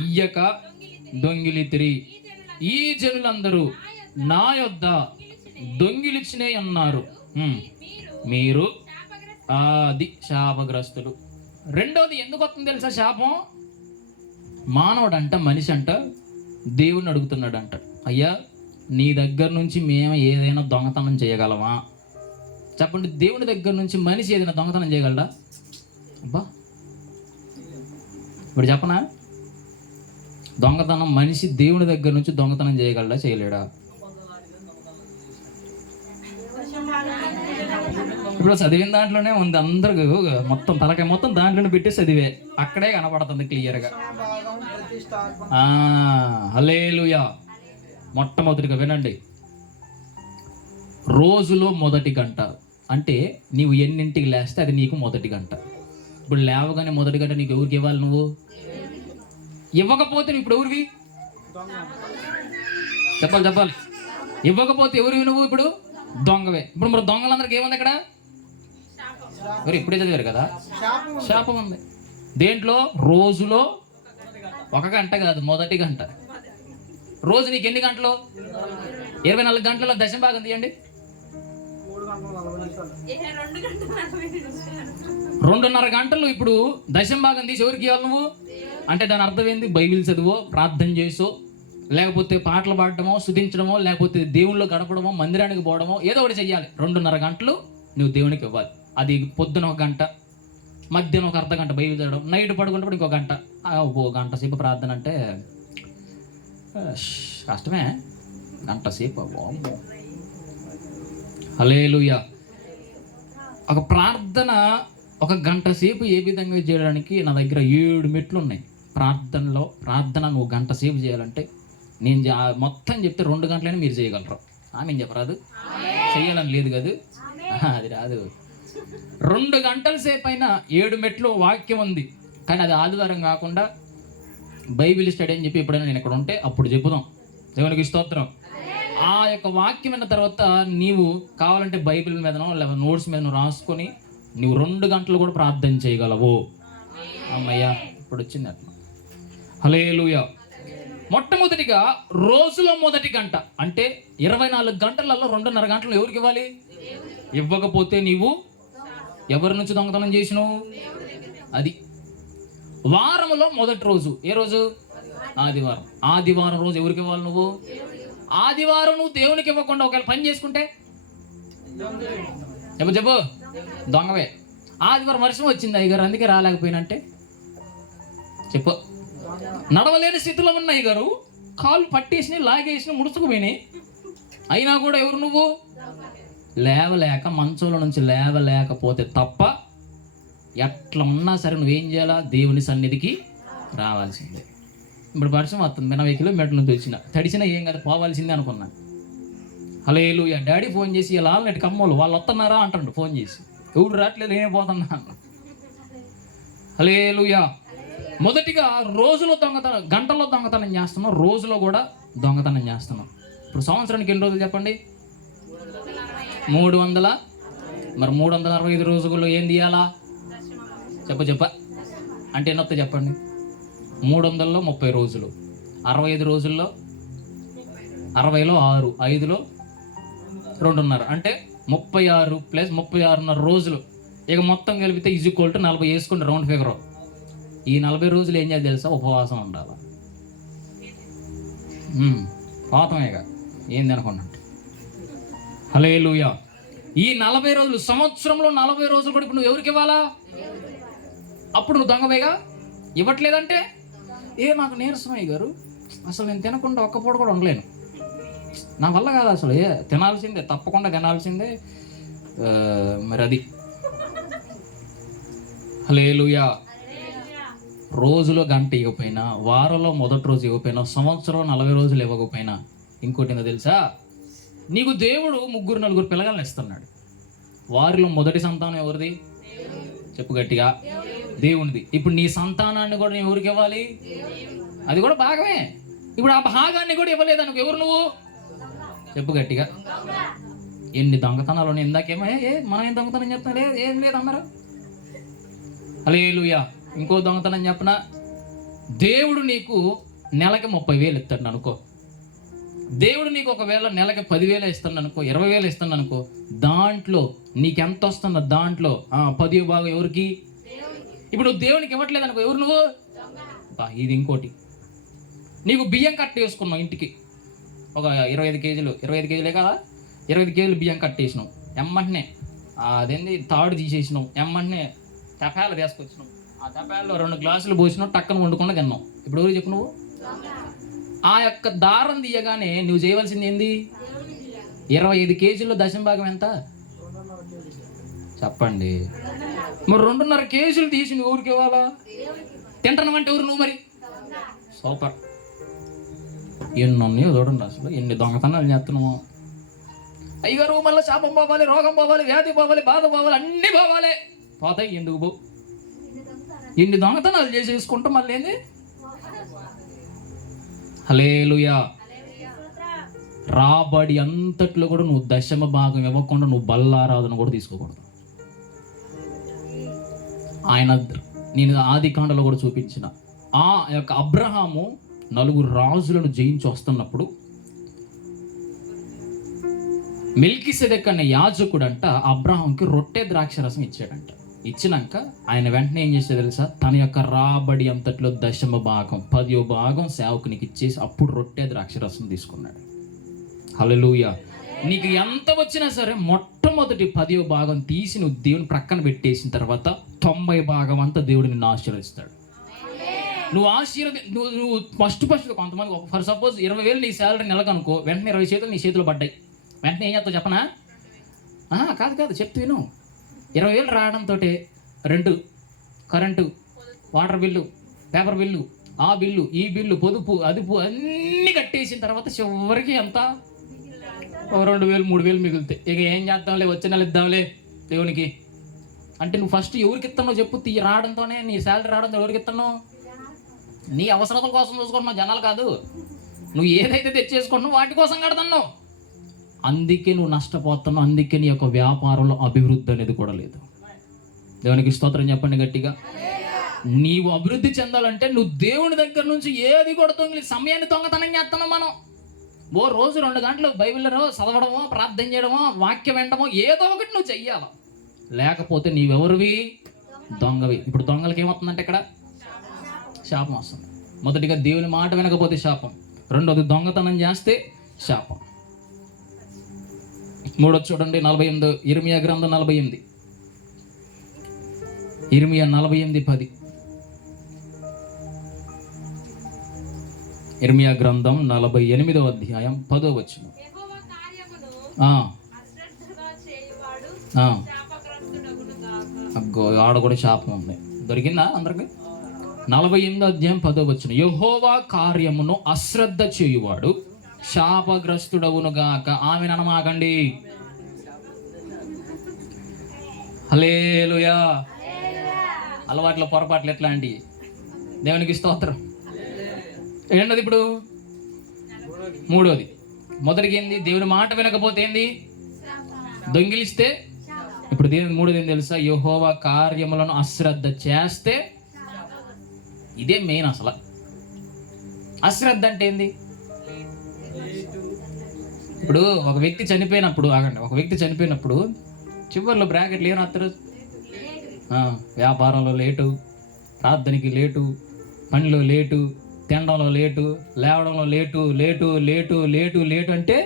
ఇయ్యక దొంగిలితిరి. ఈ జనులందరూ నా యొద్ద దొంగిలిచినే అన్నారు. మీరు అది శాపగ్రస్తులు. రెండోది ఎందుకు వస్తుంది తెలుసా శాపం? మానవుడు అంట, మనిషి అంట దేవుణ్ణి అడుగుతున్నాడు అంట, అయ్యా నీ దగ్గర నుంచి మేము ఏదైనా దొంగతనం చేయగలమా? చెప్పండి, దేవుని దగ్గర నుంచి మనిషి ఏదైనా దొంగతనం చేయగలడా? అబ్బా ఇప్పుడు చెప్పనా, దొంగతనం మనిషి దేవుని దగ్గర నుంచి దొంగతనం చేయగలడా, చేయలేడా? ఇప్పుడు చదివిన దాంట్లోనే ఉంది, అందరికి మొత్తం తలకాయ మొత్తం దాంట్లోనే పెట్టి చదివే, అక్కడే కనపడుతుంది క్లియర్గా. హల్లెలూయా. మొట్టమొదటిగా వినండి, రోజులో మొదటి గంట అంటే నీవు ఎన్నింటికి లేస్తే అది నీకు మొదటి గంట. ఇప్పుడు లేవగానే మొదటి గంట నీకు ఎవరికి ఇవ్వాలి? నువ్వు ఇవ్వకపోతే నువ్వు ఇప్పుడు ఎవరివి? చెప్పాలి. ఇవ్వకపోతే ఎవరివి నువ్వు? ఇప్పుడు దొంగవే. ఇప్పుడు మరి దొంగలందరికీ ఏముంది ఇక్కడ? మరి ఇప్పుడే చదివారు కదా, శాపం ఉంది. దేంట్లో? రోజులో ఒక గంట కాదు, మొదటి గంట. రోజు నీకు ఎన్ని గంటలు? 24 గంటల దశంభాగం తీయండి. 2.5 గంటలు ఇప్పుడు దశంభాగం తీసి ఎవరికి ఇవ్వాలి నువ్వు? అంటే దాని అర్థం ఏంది? బైబిల్ చదువో, ప్రార్థన చేసో, లేకపోతే పాటలు పాడటమో, స్తుతించడమో, లేకపోతే దేవుళ్ళు గడపడమో, మందిరానికి పోవడమో, ఏదో ఒకటి చెయ్యాలి. 2.5 గంటలు నువ్వు దేవునికి ఇవ్వాలి. అది పొద్దున 1 గంట, మధ్యాహ్నం 1 అర్ధ గంట బైబిల్ చదవడం, నైట్ పడుకున్నప్పుడు ఇంకో గంట. 1 గంట సేపు ప్రార్థన అంటే కష్టమే. గంట సేపు. హల్లెలూయా. ఒక ప్రార్థన 1 గంట సేపు ఏ విధంగా చేయడానికి నా దగ్గర 7 మెట్లు ఉన్నాయి. ప్రార్థన నువ్వు 1 గంట సేపు చేయాలంటే నేను మొత్తం చెప్తే 2 గంటలైనా మీరు చేయగలరు. ఆమె చెప్పరాదు, చెయ్యాలని లేదు కదా, అది రాదు. 2 గంటల సేపు అయినా 7 మెట్లు వాక్యం ఉంది. కానీ అది ఆదివారం కాకుండా బైబిల్ స్టడీ అని చెప్పి ఎప్పుడైనా నేను ఇక్కడ ఉంటే అప్పుడు చెప్పుదాం. దేవునికి స్తోత్రం. ఆ యొక్క వాక్యం అయిన తర్వాత నీవు కావాలంటే బైబిల్ మీదనో లేదా నోట్స్ మీద రాసుకొని నువ్వు 2 గంటలు కూడా ప్రార్థన చేయగలవు. అమ్మయ్యా, ఇప్పుడు వచ్చింది అట్లా. హల్లెలూయా. మొట్టమొదటిగా రోజులో మొదటి గంట అంటే 24 గంటలలో 2.5 గంటలు ఎవరికి ఇవ్వాలి? ఇవ్వకపోతే నీవు ఎవరి నుంచి దొంగతనం చేసినావు? అది. వారంలో మొదటి రోజు ఏ రోజు? ఆదివారం. ఆదివారం రోజు ఎవరికి ఇవ్వాలి నువ్వు? ఆదివారం నువ్వు దేవునికి ఇవ్వకుండా ఒకవేళ పని చేసుకుంటే చెప్పు దొంగవే. ఆదివారం వర్షం వచ్చింది అయ్యగారు అందుకే రాలేకపోయినంటే చెప్పు. నడవలేని స్థితిలో ఉన్న అయ్యగారు, కాళ్ళు పట్టేసి లాగేసి ముడుచుకుపోయినాయి, అయినా కూడా ఎవరు నువ్వు? లేవలేక, మంచంలో నుంచి లేవలేకపోతే తప్ప ఎట్లా ఉన్నా సరే నువ్వేం చేయాలా? దేవుని సన్నిధికి రావాల్సిందే. ఇప్పుడు వర్షం వస్తుంది, 80 కిలోమీటర్ల నుంచి వచ్చిన, తడిచినా ఏం కదా, పోవాల్సిందే అనుకున్నా. హల్లెలూయా. డాడీ ఫోన్ చేసి ఇలా నెట్ కమ్మోళ్ళు వాళ్ళు వస్తున్నారా అంటాడు ఫోన్ చేసి, ఎవరు రావట్లేదు, నేనే పోతున్నా అన్న. హల్లెలూయా. మొదటిగా రోజులో దొంగతనం, గంటల్లో దొంగతనం చేస్తున్నాం, రోజులో కూడా దొంగతనం చేస్తున్నాం. ఇప్పుడు సంవత్సరానికి ఎన్ని రోజులు చెప్పండి? 300. మరి 365 రోజుల్లో ఏం తీయాలా? చెప్ప అంటే ఎన్నొత్త చెప్పండి? 300లో 30 రోజులు, 65 రోజుల్లో 60లో 6, 5లో 2.5 అంటే 36 + 36.5 రోజులు. ఇక మొత్తం కలిపితే = 40 వేసుకుంటే రౌండ్ ఫిగర్. ఈ 40 రోజులు ఏం చేయాలి తెలుసా? ఉపవాసం ఉండాలి. పాతమేగా ఏంది అనుకున్నట్టు. హల్లెలూయా. ఈ 40 రోజులు, సంవత్సరంలో 40 రోజులు కూడా ఇప్పుడు నువ్వు ఎవరికి ఇవ్వాలా? అప్పుడు నువ్వు దొంగవేగా. ఇవ్వట్లేదంటే నాకు నీరసమయ్య గారు, అసలు నేను తినకుండా ఒక్క పూట కూడా ఉండలేను, నా వల్ల కాదు, అసలు తినాల్సిందే, తప్పకుండా తినాల్సిందే. మరి అది. హల్లెలూయా. రోజులో గంట ఇవ్వకపోయినా, వారంలో మొదటి రోజు ఇవ్వకపోయినా, సంవత్సరం 40 రోజులు ఇవ్వకపోయినా, ఇంకోటి ఏందో తెలుసా? నీకు దేవుడు 3-4 పిల్లగాళ్ళని ఇస్తున్నాడు. వారిలో మొదటి సంతానం ఎవరిది? చెప్పు గట్టిగా. దేవునిది. ఇప్పుడు నీ సంతానాన్ని కూడా నేను ఎవరికి ఇవ్వాలి? అది కూడా భాగమే. ఇప్పుడు ఆ భాగాన్ని కూడా ఇవ్వలేదనుకో ఎవరు నువ్వు? చెప్పు గట్టిగా. ఎన్ని దొంగతనాలు ఇందాకేమో మనం ఏం దొంగతనం చెప్తాం? ఏం లేదన్నారు. హల్లెలూయా. ఇంకో దొంగతనం చెప్పనా? దేవుడు నీకు నెలకి 30,000 ఇస్తాడు అనుకో. దేవుడు నీకు ఒకవేళ నెలకి 10,000 ఇస్తాడు అనుకో, 20,000 ఇస్తాడు అనుకో, దాంట్లో నీకెంత వస్తుందో దాంట్లో 10వ భాగం ఎవరికి? ఇప్పుడు నువ్వు దేవునికి ఇవ్వట్లేదు అనుకో, ఎవరు నువ్వు? ఇది ఇంకోటి, నీకు బియ్యం కట్ట వేసుకున్నావు ఇంటికి, ఒక 25 కేజీలు, 25 కేజీలే కదా, 25 కేజీలు బియ్యం కట్టేసినావు. ఎమ్మంటనే అదేంది తాడు తీసేసినావు, ఎమ్మంటనే తపాలు తీసుకొచ్చినావు, ఆ తపాలలో 2 గ్లాసులు పోసినావు, టక్కన వండుకుండా తిన్నావు. ఇప్పుడు ఎవరు చెప్పు నువ్వు? ఆ యొక్క దారం తీయగానే నువ్వు చేయవలసింది ఏంది? 25 కేజీల్లో దశమ భాగం ఎంత చెప్పండి? మరి 2.5 కేజీలు తీసి నువ్వు ఊరికి ఇవ్వాలా? తింటానంటే ఎవరు నువ్వు? మరి సూపర్. ఎన్ని ఉన్నాయో చూడండి, అసలు ఎన్ని దొంగతనాలు చేస్తున్నాము. అయ్యగారు మళ్ళీ శాపం పోవాలి, రోగం పోవాలి, వ్యాధి పోవాలి, బాధ పోవాలి, అన్నీ పోవాలి. పోతాయి ఎందుకు పో? ఎన్ని దొంగతనాలు చేసేసుకుంటాం మళ్ళీ ఏంది? హల్లెలూయా. రాబడి అంతట్లో కూడా నువ్వు దశమ భాగం ఇవ్వకుండా నువ్వు బల్లారాధన కూడా తీసుకోకూడదు. ఆయన నేను ఆది కాండలో కూడా చూపించిన ఆ యొక్క అబ్రహాము 4 రాజులను జయించి వస్తున్నప్పుడు మెల్కీసెదెక్ అనే యాజకుడు అంట అబ్రహాంకి రొట్టె ద్రాక్షరసం ఇచ్చాడంట. ఇచ్చినాక ఆయన వెంటనే ఏం చేసేది తెలుసా? తన యొక్క రాబడి అంతట్లో దశమ భాగం 10వ భాగం సేవకునికి ఇచ్చేసి అప్పుడు రొట్టె ద్రాక్షరసం తీసుకున్నాడు. హల్లెలూయా. నీకు ఎంత వచ్చినా సరే మొట్టమొదటి 10వ భాగం తీసి నువ్వు దేవుని ప్రక్కన పెట్టేసిన తర్వాత 90 భాగం అంతా దేవుడు నిన్ను ఆశీర్వదిస్తాడు. నువ్వు ఫస్ట్ కొంతమంది ఫర్ సపోజ్ 20,000 నీ శాలరీ నెలకనుకో, వెంటనే 20 చేతులు నీ చేతిలో పడ్డాయి. వెంటనే ఏం చేస్తావు చెప్పనా? కాదు చెప్తూ విను. 20,000 రావడంతో rent, current, water bill, paper bill, ఆ బిల్లు, ఈ బిల్లు, పొదుపు, అదుపు అన్నీ కట్టేసిన తర్వాత చివరికి ఎంత 2,000 3,000 మిగులుతాయి. ఇక ఏం చేద్దాంలే, వచ్చే నెల ఇద్దాంలే దేవునికి అంటే నువ్వు ఫస్ట్ ఎవరికి ఇస్తున్నావు చెప్పు? రావడంతోనే నీ శాలరీ రావడంతో ఎవరికి ఇస్తున్నావు? నీ అవసరతల కోసం చూసుకుంటున్నావు, జనాలు కాదు. నువ్వు ఏదైతే తెచ్చేసుకుంటున్నావు వాటి కోసం కడుతున్నావు. అందుకే నువ్వు నష్టపోతున్నావు. అందుకే నీ యొక్క వ్యాపారంలో అభివృద్ధి అనేది కూడా లేదు. దేవునికి స్తోత్రం చెప్పండి గట్టిగా. నీవు అభివృద్ధి చెందాలంటే నువ్వు దేవుని దగ్గర నుంచి ఏది కూడా సమయాన్ని దొంగతనం చేస్తున్నావు. మనం రోజు 2 గంటలు బైబిల్లో చదవడమో, ప్రార్థన చేయడమో, వాక్యం వినడమో ఏదో ఒకటి నువ్వు చెయ్యాలి. లేకపోతే నీవెవరివి? దొంగవి. ఇప్పుడు దొంగలకి ఏమవుతుందంటే ఇక్కడ శాపం వస్తుంది. మొదటిగా దేవుని మాట వినకపోతే శాపం, రెండోది దొంగతనం చేస్తే శాపం. 3 చూడండి 48 ఇర్మియా గ్రంథం 48 ఇర్మియా 48:10 ఇర్మియా గ్రంథం 48వ అధ్యాయం 10వ వచనం. అగ్గో ఆడ కూడా శాపం ఉంది. దొరికిందా అందరికి? 48వ అధ్యాయం 10వ వచనం. యెహోవా కార్యమును అశ్రద్ధ చేయువాడు శాపగ్రస్తుడవును గాక. ఆమెను అనమాకండి. హల్లెలూయా. అలవాట్ల పొరపాట్లు ఎట్లాంటి? దేవునికి స్తోత్రం. ఏంటది ఇప్పుడు? 3వది. మొదటికి ఏంది? దేవుని మాట వినకపోతే ఏంది? దొంగిలిస్తే. ఇప్పుడు దేవుని 3వది ఏం తెలుసా? యెహోవా కార్యములను అశ్రద్ధ చేస్తే. ఇదే మెయిన్. అసలు అశ్రద్ధ అంటే ఏంది? ఇప్పుడు ఒక వ్యక్తి చనిపోయినప్పుడు చివరిలో బ్రాకెట్లు ఏం రాస్తారు? వ్యాపారంలో లేటు, ప్రార్థనకి లేటు, పనిలో లేటు, తినడంలో లేటు, లేవడంలో late late late late late అంటే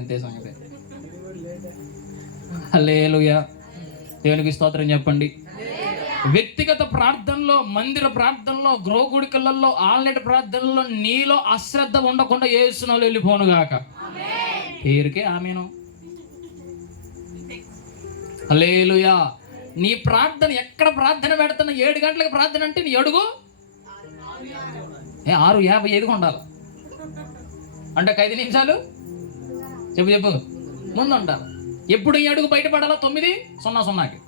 అంతే సంగతి. హల్లెలూయా. దేవునికి స్తోత్రం చెప్పండి. వ్యక్తిగత ప్రార్థనలో, మందిర ప్రార్థనలో, గృహగుడికలలో, ఆల్నెట్ ప్రార్థనలో నీలో అశ్రద్ధ ఉండకుండా యేసునామములో వెళ్ళిపోను గాక. పేరుకే ఆమేను. హల్లెలూయా. నీ ప్రార్థన ఎక్కడ ప్రార్థన పెడుతున్నా? 7 గంటలకు ప్రార్థన అంటే నీ అడుగు 6:55 ఉండాలి. అంటే 5 నిమిషాలు చెప్పు ముందు ఉండాలి. ఎప్పుడు ఈ అడుగు బయటపడాలా? 9:00కి.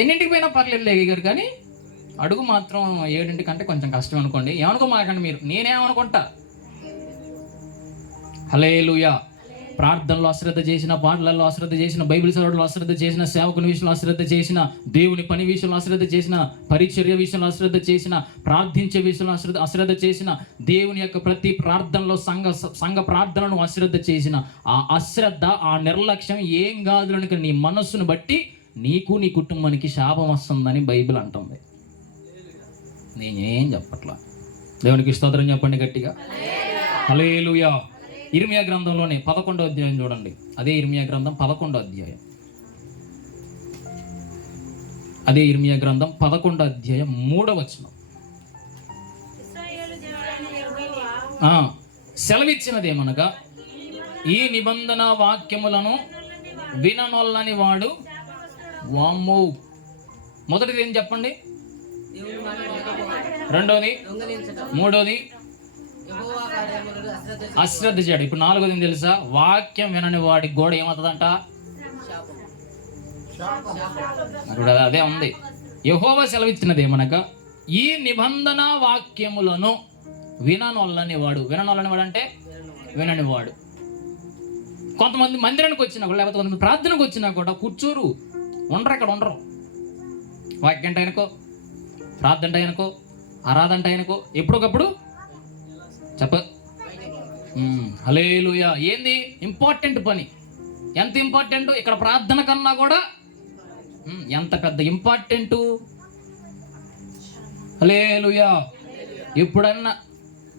ఎన్నింటికి పోయినా పర్లేదు గారు, కానీ అడుగు మాత్రం 7 కంటే కొంచెం కష్టం అనుకోండి. ఏమనుకో మాకండి మీరు, నేనేమనుకుంటా. హల్లెలూయా. ప్రార్థనలో అశ్రద్ధ చేసిన, పాటలలో అశ్రద్ధ చేసిన, బైబిల్ చదవడంలో అశ్రద్ధ చేసిన, సేవకుని విషయంలో అశ్రద్ధ చేసిన, దేవుని పని విషయంలో అశ్రద్ధ చేసిన, పరిచర్య విషయంలో అశ్రద్ధ చేసిన, ప్రార్థించే విషయంలో అశ్రద్ధ చేసిన, దేవుని యొక్క ప్రతి ప్రార్థనలో సంఘ ప్రార్థనను అశ్రద్ధ చేసిన ఆ అశ్రద్ధ, ఆ నిర్లక్ష్యం ఏం కాదు కనుక నీ మనస్సును బట్టి నీకు నీ కుటుంబానికి శాపం వస్తుందని బైబిల్ అంటుంది. నేనేం చెప్పట్లా. దేవునికి స్తోత్రం చెప్పండి గట్టిగా. హల్లెలూయా. ఇర్మియా గ్రంథంలోనే 11వ అధ్యాయం చూడండి. అదే ఇర్మియా గ్రంథం 11వ అధ్యాయం. అదే ఇర్మియా గ్రంథం 11వ అధ్యాయం 3వ వచనం. సెలవిచ్చినదేమనగా, ఈ నిబంధన వాక్యములను విననొల్లని వాడు వామ్మో. మొదటిది ఏం చెప్పండి, రెండోది, మూడోది అశ్రద్ధ చేయడం. ఇప్పుడు నాలుగోది ఏం తెలుసా? వాక్యం వినని వాడి గోడ ఏమవుతుందంట? అక్కడ అదే ఉంది. యెహోవా సెలవిచ్చినది ఏమనగా, ఈ నిబంధన వాక్యములను విననొల్లని వాడు. విననొల్లని వాడు అంటే వినని వాడు. కొంతమంది మందిరానికి వచ్చినా కూడా, లేకపోతే కొంతమంది ప్రార్థనకు వచ్చినా కూడా కూర్చోరు, ఉండరు. అక్కడ ఉండరు. వాక్యం అంటే ఆయనకో, ప్రార్థన అంటే ఆయనకో, ఆరాధన అంటే ఆయనకో, ఎప్పుడొకప్పుడు చెప్ప. హల్లెలూయా. ఏంది ఇంపార్టెంట్ పని? ఎంత ఇంపార్టెంట్? ఇక్కడ ప్రార్థన కన్నా కూడా ఎంత పెద్ద ఇంపార్టెంట్. హల్లెలూయా. ఎప్పుడన్నా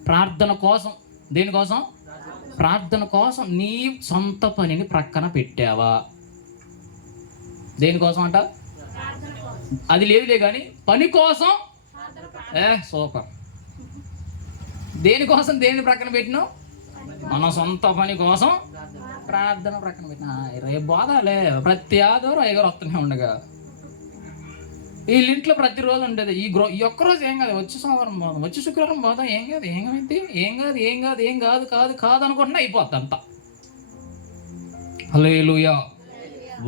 ప్రార్థన కోసం, దేనికోసం? ప్రార్థన కోసం నీ సొంత పనిని ప్రక్కన పెట్టావా? దేనికోసం అంట? అది లేదులే కానీ పని కోసం. సూపర్. దేనికోసం దేని ప్రక్కన పెట్టినావు? మన సొంత పని కోసం ప్రార్థన ప్రక్కన పెట్టినా. రేపు బోధాలే, ప్రతి ఆదివారం అయ్యగారు వస్తూనే ఉండగా, వీళ్ళింట్లో ప్రతిరోజు ఉంటుంది. ఈ ఒక్కరోజు ఏం కాదు, వచ్చి సోమవారం పోదాం, వచ్చి శుక్రవారం పోదాం, ఏం కాదు, ఏం కాదు అనుకుంటున్నా అయిపోద్ది అంతా. హల్లెలూయా.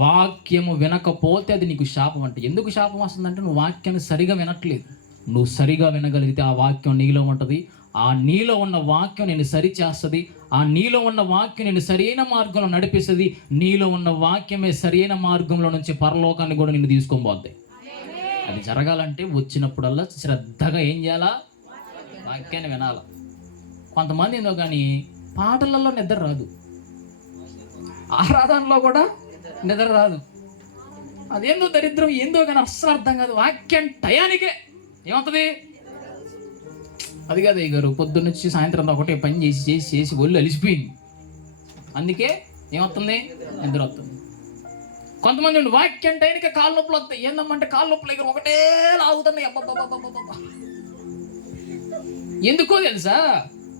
వాక్యము వినకపోతే అది నీకు శాపం. అంటే ఎందుకు శాపం వస్తుందంటే నువ్వు వాక్యాన్ని సరిగా వినట్లేదు. నువ్వు సరిగా వినగలిగితే ఆ వాక్యం నీలో ఉంటుంది. ఆ నీలో ఉన్న వాక్యం నేను సరి చేస్తుంది. ఆ నీలో ఉన్న వాక్యం నేను సరైన మార్గంలో నడిపిస్తుంది. నీలో ఉన్న వాక్యమే సరైన మార్గంలో నుంచి పరలోకాన్ని కూడా నిన్ను తీసుకొని పోద్ది. అది జరగాలంటే వచ్చినప్పుడల్లా శ్రద్ధగా ఏం చేయాలా? వాక్యాన్ని వినాలా. కొంతమంది ఏందో కానీ పాటలలో నిద్ర రాదు, ఆరాధనలో కూడా నిద్ర రాదు. అదేందో దరిద్రం, ఏందో కానీ అస్సలు అర్థం కాదు. వాక్యం టయానికే ఏమవుతుంది? అది కాదు అయ్యగారు, పొద్దున్నొచ్చి సాయంత్రం ఒకటే పని చేసి ఒళ్ళు అలిసిపోయింది, అందుకే ఏమవుతుంది? నిద్ర వస్తుంది. కొంతమంది ఉండి వాక్యం టైంకి కాళ్ళ నొప్పులు వస్తాయి. ఏందమ్మంటే కాళ్ళ నొప్పులు దగ్గర ఒకటే లాగుతున్నాయి. అబ్బబ్బబ్బబ్బబ్బ. ఎందుకో తెలుసా?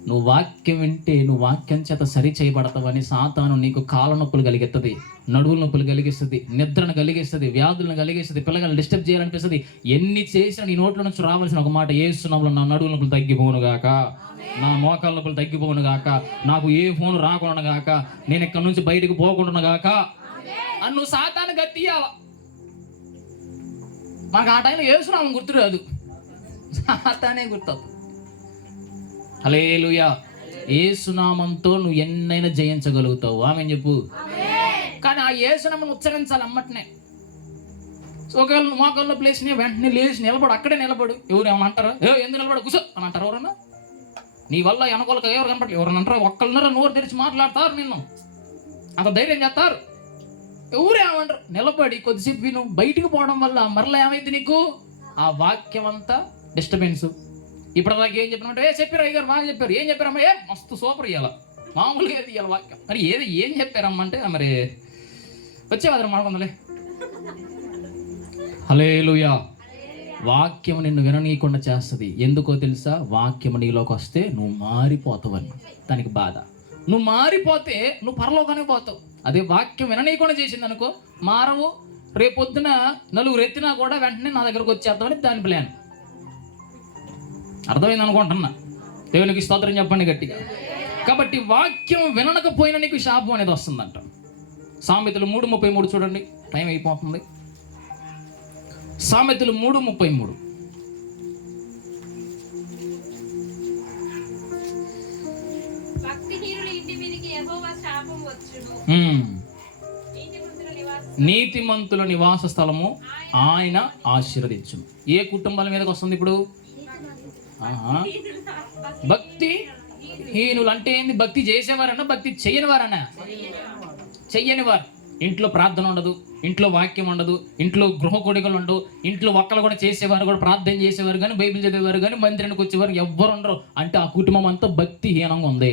నువ్వు వాక్యం వింటే నువ్వు వాక్యం చేత సరి చేయబడతావని సాతాను నీకు కాళ్ళ నొప్పులు కలిగిస్తుంది, నడువుల నొప్పులు కలిగిస్తుంది, నిద్రను కలిగిస్తుంది, వ్యాధులను కలిగిస్తుంది, పిల్లలను డిస్టర్బ్ చేయాలనిపిస్తుంది. ఎన్ని చేసినా నీ నోట్ల నుంచి రావాల్సిన ఒక మాట, యేసునామములో నా నడువుల నొప్పులు తగ్గిపోను గాక, నా మోకాళ్ళ నొప్పులు తగ్గిపోను గాక, నాకు ఏ ఫోన్ రాకుండా గాక, నేను ఇక్కడ నుంచి బయటకు పోకుండా గాక అని నువ్వు సాతాను గట్టియాల. మనకు ఆ టైంలో యేసునామం గుర్తురాదు, సాతానే గుర్తు. హల్లెలూయా. యేసునామంతో నువ్వు ఎన్నైనా జయించగలుగుతావు. ఆమె చెప్పు. కానీ ఆ యేసునామం ఉచ్చరించాలి అమ్మటనే. ఒకవేళ మోకాల్లో ప్లేస్ని వెంటనే లేచి నిలబడు, అక్కడే నిలబడు. ఎవరు ఏమన్నా అంటారా? ఎందుకు నిలబడు, కూర్చో అని అంటారు ఎవరన్నా? నీ వల్ల వెనకాలకు ఎవరు కనపడలేదు. ఎవరన్నా అంటారా? ఒక్కళ్ళన్నారా నోరు తెరిచి మాట్లాడతారు, నిన్ను అంత ధైర్యం చేస్తారు. ఎవరేమంటారు? నిలబడి కొద్దిసేపు విను. బయటికి పోవడం వల్ల మరలా ఏమైంది నీకు? ఆ వాక్యం అంతా డిస్టర్బెన్స్. ఇప్పుడు అలాగే ఏం చెప్పినట్టు చెప్పారు అయ్యారు, బాగా చెప్పారు. ఏం చెప్పారమ్మా? మస్తు సూపర్ ఇవ్వాలి, మామూలుగా ఇవ్వాలి వాక్యం. మరి ఏం చెప్పారమ్మా అంటే మరి వచ్చేవాదరు మాడుకుందలే. హల్లెలూయా. వాక్యం నిన్ను విననీయకుండా చేస్తుంది. ఎందుకో తెలుసా? వాక్యం నీలోకి వస్తే నువ్వు మారిపోతావని దానికి బాధ. నువ్వు మారిపోతే నువ్వు పరలోకానికి పోతావు. అదే వాక్యం విననీయకుండా చేసింది అనుకో, మారవు. రేపొద్దున నలుగురు ఎత్తినా కూడా వెంటనే నా దగ్గరకు వచ్చేద్దామని దాని ప్లాన్. అర్థమైంది అనుకుంటున్నా. దేవునికి స్తోత్రం చెప్పండి గట్టిగా. కాబట్టి వాక్యం వినకపోయినా నీకు శాపం అనేది వస్తుందంట. సామెతలు 3:33 చూడండి, టైం అయిపోతుంది. సామెతలు 3:33. నీతిమంతుల నివాస స్థలము ఆయన ఆశీర్వదించును. ఏ కుటుంబాల మీదకి వస్తుంది ఇప్పుడు? భక్తి హీనులు అంటే ఏంది? భక్తి చేసేవారన్నా భక్తి చెయ్యని వారన్నా? చెయ్యని వారు. ఇంట్లో ప్రార్థన ఉండదు, ఇంట్లో వాక్యం ఉండదు, ఇంట్లో గృహ కొడుకులు ఉండవు, ఇంట్లో ఒక్కలు కూడా చేసేవారు కూడా ప్రార్థన చేసేవారు కానీ బైబిల్ చదివేవారు కానీ మందిరానికి వచ్చేవారు ఎవ్వరు ఉండరు. అంటే ఆ కుటుంబం అంతా భక్తిహీనంగా ఉంది.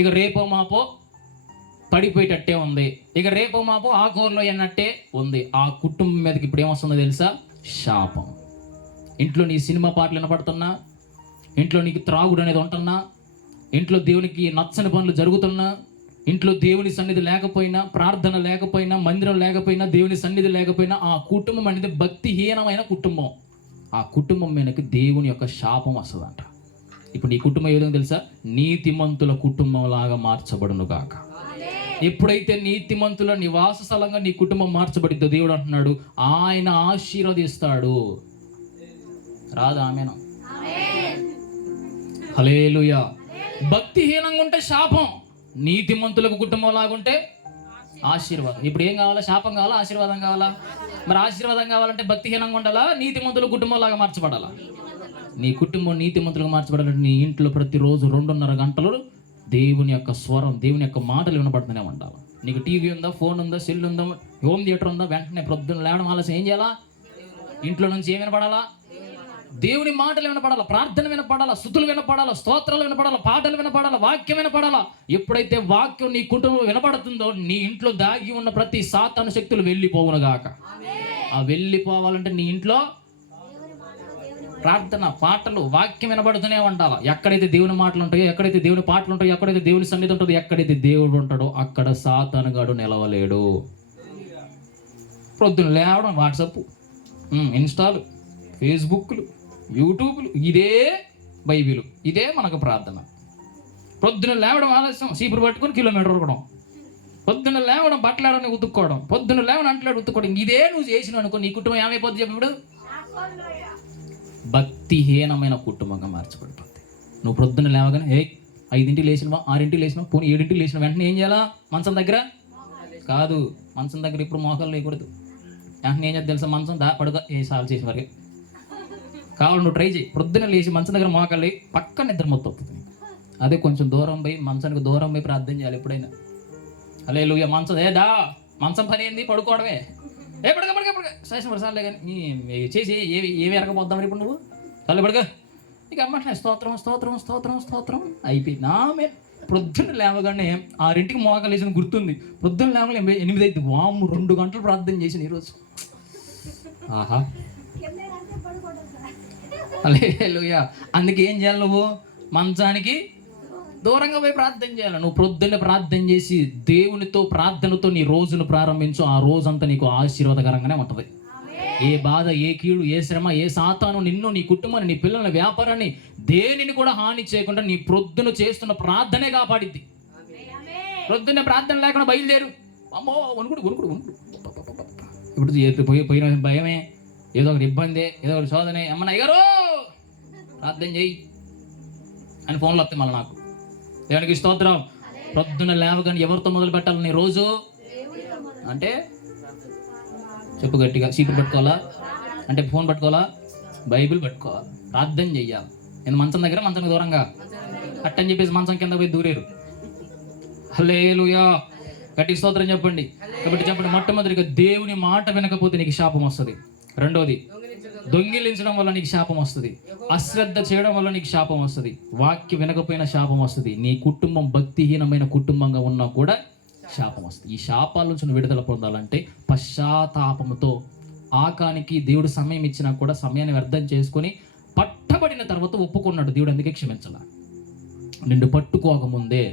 ఇక రేపో మాపో పడిపోయేటట్టే ఉంది, ఇక రేపో మాపో ఆ కూరలో అన్నట్టే ఉంది. ఆ కుటుంబం మీదకి ఇప్పుడు ఏమొస్తుందో తెలుసా? శాపం. ఇంట్లో నీ సినిమా పాటలు వినపడుతున్నా, ఇంట్లో నీకు త్రాగుడు అనేది ఉంటున్నా, ఇంట్లో దేవునికి నచ్చని పనులు జరుగుతున్నా, ఇంట్లో దేవుని సన్నిధి లేకపోయినా, ప్రార్థన లేకపోయినా, మందిరం లేకపోయినా, దేవుని సన్నిధి లేకపోయినా, ఆ కుటుంబం అనేది భక్తిహీనమైన కుటుంబం. ఆ కుటుంబం మీదకి దేవుని యొక్క శాపం వస్తుందంట. ఇప్పుడు నీ కుటుంబం ఏ విధంగా తెలుసా? నీతిమంతుల కుటుంబం లాగా మార్చబడును గాక. ఎప్పుడైతే నీతిమంతుల నివాస స్థలంగా నీ కుటుంబం మార్చబడిద్దో దేవుడు అంటున్నాడు ఆయన ఆశీర్వదిస్తాడు. రాదా? ఆమేన్. హల్లెలూయా. భక్తిహీనంగా ఉంటే శాపం, నీతిమంతులకు కుటుంబం లాగుంటే ఆశీర్వాదం. ఇప్పుడు ఏం కావాలా? శాపం కావాలా? ఆశీర్వాదం కావాలా? మరి ఆశీర్వాదం కావాలంటే భక్తిహీనంగా ఉండాలా? నీతిమంతుల కుటుంబం లాగా మార్చబడాలా? నీ కుటుంబం నీతిమంతులుగా మార్చబడాలంటే నీ ఇంట్లో ప్రతిరోజు 2.5 గంటలు దేవుని యొక్క స్వరం, దేవుని యొక్క మాటలు వినపడుతూనే ఉండాలి. నీకు టీవీ ఉందా, ఫోన్ ఉందా, సెల్ ఉందా, హోమ్ థియేటర్ ఉందా, వెంటనే ప్రొద్దున లేవడం ఆలస్యం ఏం చేయాలా? ఇంట్లో నుంచి ఏం వినపడాలా? దేవుని మాటలు వినపడాలా, ప్రార్థన వినపడాలా, స్తుతులు వినపడాలా, స్తోత్రాలు వినపడాలా, పాటలు వినపడాలా, వాక్యం వినపడాలా. ఎప్పుడైతే వాక్యం నీ కుటుంబం వినపడుతుందో నీ ఇంట్లో దాగి ఉన్న ప్రతి సాతాను శక్తులు వెళ్ళిపోవునుగాక. ఆ వెళ్ళిపోవాలంటే నీ ఇంట్లో ప్రార్థన, పాటలు, వాక్యం వినబడుతూనే ఉండాలి. ఎక్కడైతే దేవుని మాటలు ఉంటాయో, ఎక్కడైతే దేవుని పాటలు ఉంటాయో, ఎక్కడైతే దేవుని సన్నిధి ఉంటుందో, ఎక్కడైతే దేవుడు ఉంటాడో అక్కడ సాతానుగాడు నిలవలేడు. ప్రొద్దున లేవడం వాట్సాప్, ఇన్స్టాలు, ఫేస్బుక్లు, యూట్యూబ్లు, ఇదే బైబిల్, ఇదే మనకు ప్రార్థన. పొద్దున లేవడం ఆలస్యం, చీపురు పట్టుకొని కిలోమీటర్ ఉరకడం, పొద్దున లేవడం బట్టలాడని ఉతుక్కోవడం, పొద్దున లేవడం అంటలాడు ఉతుక్కోవడం, ఇదే నువ్వు చేసినావు అనుకో నీ కుటుంబం ఏమైపోద్ది చెప్పి? ఇప్పుడు భక్తిహీనమైన కుటుంబంగా మార్చబడిపోతుంది. నువ్వు పొద్దున్న లేవగానే 5ంటికి లేచినవా, 6ంటికి లేచినావు, పోనీ 7ంటికి లేచిన వెంటనే ఏం చేయాలా? మంచం దగ్గర కాదు, మంచం దగ్గర ఇప్పుడు మోకాలు లేకూడదు. వెంటనే ఏం చేద్దాం తెలుసా? మంచం పడుకో, సార్లు చేసిన వరకు కావాలి నువ్వు ట్రై చేయి. పొద్దున్న లేచి మంచం దగ్గర మోకాలు పక్కన నిద్ర మొత్తం వస్తుంది. అదే కొంచెం దూరం పోయి, మంచానికి దూరం పోయి ప్రార్థన చేయాలి ఎప్పుడైనా. హల్లెలూయా. మంచం మంచం పని ఏంది? పడుకోవడమే. పడుకో శాసన సార్లే కానీ చేసి ఏమి ఎరగబోద్దాం ఇప్పుడు నువ్వు? తల్లి పడుకో. ఇక అమ్మ స్తోత్రం స్తోత్రం స్తోత్రం స్తోత్రం అయిపోయింది. ఆమె పొద్దున్న లేవగానే 6ంటికి మోకాలు వేసిన గుర్తుంది. పొద్దున్న లేవగానే 8 అయితే వాము 2 గంటలు ప్రార్థన చేసిన ఈరోజు. ఆహా, హల్లెలూయా. అందుకే ఏం చేయాలి? నువ్వు మంచానికి దూరంగా పోయి ప్రార్థన చేయాలి. నువ్వు ప్రొద్దున్న ప్రార్థన చేసి దేవునితో ప్రార్థనతో నీ రోజును ప్రారంభించు. ఆ రోజంతా నీకు ఆశీర్వాదకరంగానే ఉంటుంది. ఏ బాధ, ఏ కీడు, ఏ శ్రమ, ఏ సాతాను నిన్ను, నీ కుటుంబాన్ని, నీ పిల్లల వ్యాపారాన్ని దేనిని కూడా హాని చేయకుండా నీ ప్రొద్దున చేస్తున్న ప్రార్థనే కాపాడిద్ది. ప్రొద్దున్న ప్రార్థన లేకుండా బయలుదేరు, అమ్మో వణుకుడు వణుకుడు వణుకుడు. ఇప్పుడు పోయిన భయమే, ఏదో ఒకటి ఇబ్బంది, ఏదో ఒకటి శోధనే. అమ్మ అయ్యగారు ప్రార్థన చేయి అని ఫోన్లో వస్తాయి మళ్ళీ నాకు. దేవునికి స్తోత్రం. ప్రొద్దున లేవగానే ఎవరితో మొదలు పెట్టాలి నీ రోజు అంటే? చెప్పు గట్టిగా. చీపురు పట్టుకోవాలా అంటే ఫోన్ పట్టుకోవాలా, బైబిల్ పట్టుకోవాలి, ప్రార్థన చెయ్యాలి. నేను మంచం దగ్గర మంచానికి దూరంగా అట్టని చెప్పేసి మంచం కింద పోయి దూరేరు. హల్లెలూయా. గట్టి స్తోత్రం చెప్పండి. కాబట్టి చెప్పండి, మొట్టమొదటిగా దేవుని మాట వినకపోతే నీకు శాపం వస్తుంది. రెండోది, దొంగిలించడం వల్ల నీకు శాపం వస్తుంది. అశ్రద్ధ చేయడం వల్ల నీకు శాపం వస్తుంది. వాక్యం వినకపోయినా శాపం వస్తుంది. నీ కుటుంబం భక్తిహీనమైన కుటుంబంగా ఉన్నా కూడా శాపం వస్తుంది. ఈ శాపాల నుంచి నువ్వు విడుదల పొందాలంటే పశ్చాత్తాపముతో, ఆకానికి దేవుడు సమయం ఇచ్చినా కూడా సమయాన్ని వ్యర్థం చేసుకొని పట్టబడిన తర్వాత ఒప్పుకున్నాడు దేవుడు. అందుకే క్షమించాల. నిన్ను పట్టుకోకముందే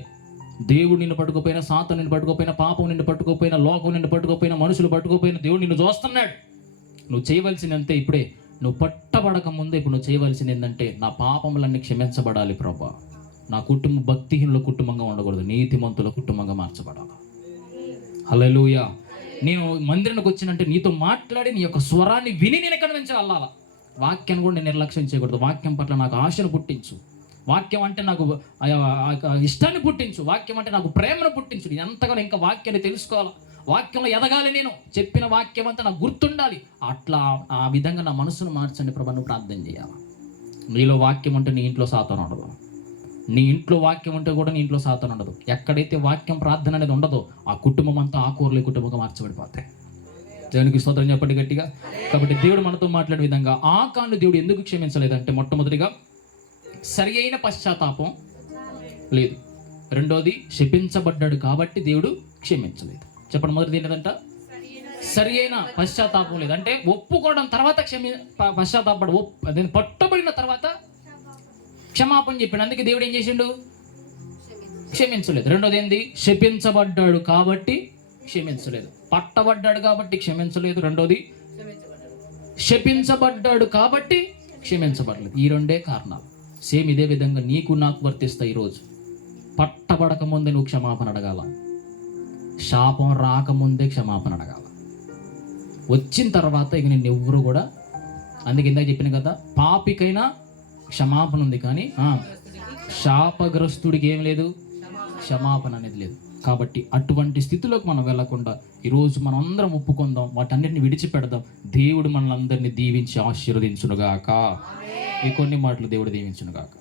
దేవుడు నిన్ను పట్టుకోపోయినా, సాతాను నిన్ను పట్టుకోపోయినా, పాపం నిన్ను పట్టుకోపోయినా, లోకం నిన్ను పట్టుకోపోయినా, మనుషులు పట్టుకోపోయినా దేవుడు నిన్ను చూస్తున్నాడు. నువ్వు చేయవలసిందంటే ఇప్పుడే, నువ్వు పట్టబడక ముందే ఇప్పుడు నువ్వు చేయవలసింది ఏంటంటే, నా పాపములన్నీ క్షమించబడాలి ప్రభా, నా కుటుంబం భక్తిహీనుల కుటుంబంగా ఉండకూడదు, నీతిమంతుల కుటుంబంగా మార్చబడాలి. హల్లెలూయా. నేను మందిరానికి వచ్చినంటే నీతో మాట్లాడి నీ యొక్క స్వరాన్ని విని నేను ఎక్కడి నుంచి వెళ్ళాలా. వాక్యాన్ని కూడా నేను నిర్లక్ష్యం చేయకూడదు. వాక్యం పట్ల నాకు ఆశను పుట్టించు. వాక్యం అంటే నాకు ఇష్టాన్ని పుట్టించు, వాక్యం అంటే నాకు ప్రేమను పుట్టించు, నేను ఎంతగానో ఇంకా వాక్యాన్ని తెలుసుకోవాలి, వాక్యంలో ఎదగాలి, నేను చెప్పిన వాక్యం అంతా నాకు గుర్తుండాలి. అట్లా ఆ విధంగా నా మనసును మార్చండి ప్రభు, నువ్వు ప్రార్థన చేయాలి. నీలో వాక్యం ఉంటే నీ ఇంట్లో సాతాను ఉండదు, నీ ఇంట్లో వాక్యం ఉంటే కూడా నీ ఇంట్లో సాతాను ఉండదు. ఎక్కడైతే వాక్యం ప్రార్థన అనేది ఉండదో ఆ కుటుంబం అంతా ఆకూరలే కుటుంబంగా మార్చబడిపోతాయి. దేవునికి స్తోత్రం చెప్పండి గట్టిగా. కాబట్టి దేవుడు మనతో మాట్లాడే విధంగా ఆకాను దేవుడు ఎందుకు క్షమించలేదంటే, మొట్టమొదటిగా సరి అయిన పశ్చాత్తాపం లేదు, రెండోది శపించబడ్డాడు కాబట్టి దేవుడు క్షమించలేదు. చెప్పండి, మొదటిది ఏంటంట? సరి అయిన పశ్చాత్తాపం లేదు, అంటే ఒప్పుకోవడం తర్వాత పశ్చాత్తాపడు, అదే పట్టబడిన తర్వాత క్షమాపణ చెప్పాడు, అందుకే దేవుడు ఏం చేసిండు? క్షమించలేదు. రెండోది ఏంది? శపించబడ్డాడు కాబట్టి క్షమించలేదు. పట్టబడ్డాడు కాబట్టి క్షమించలేదు. రెండోది శపించబడ్డాడు కాబట్టి క్షమించబడలేదు. ఈ రెండే కారణాలు. సేమ్ ఇదే విధంగా నీకు నాకు వర్తిస్తాయి. ఈరోజు పట్టబడక ముందే నువ్వు క్షమాపణ అడగాల, శాపం రాకముందే క్షమాపణ అడగాల, వచ్చిన తర్వాత ఇక నేను ఎవరు కూడా, అందుకే ఇందాక చెప్పిన కదా, పాపికైనా క్షమాపణ ఉంది కానీ శాపగ్రస్తుడికి ఏం లేదు, క్షమాపణ అనేది లేదు. కాబట్టి అటువంటి స్థితిలోకి మనం వెళ్లకుండా ఈరోజు మనం అందరం ఒప్పుకుందాం, వాటన్నిటిని విడిచిపెడదాం. దేవుడు మనల్ని అందరినీ దీవించి ఆశీర్వదించునుగాక. ఈ కొన్ని మాటలు దేవుడు దీవించునుగాక.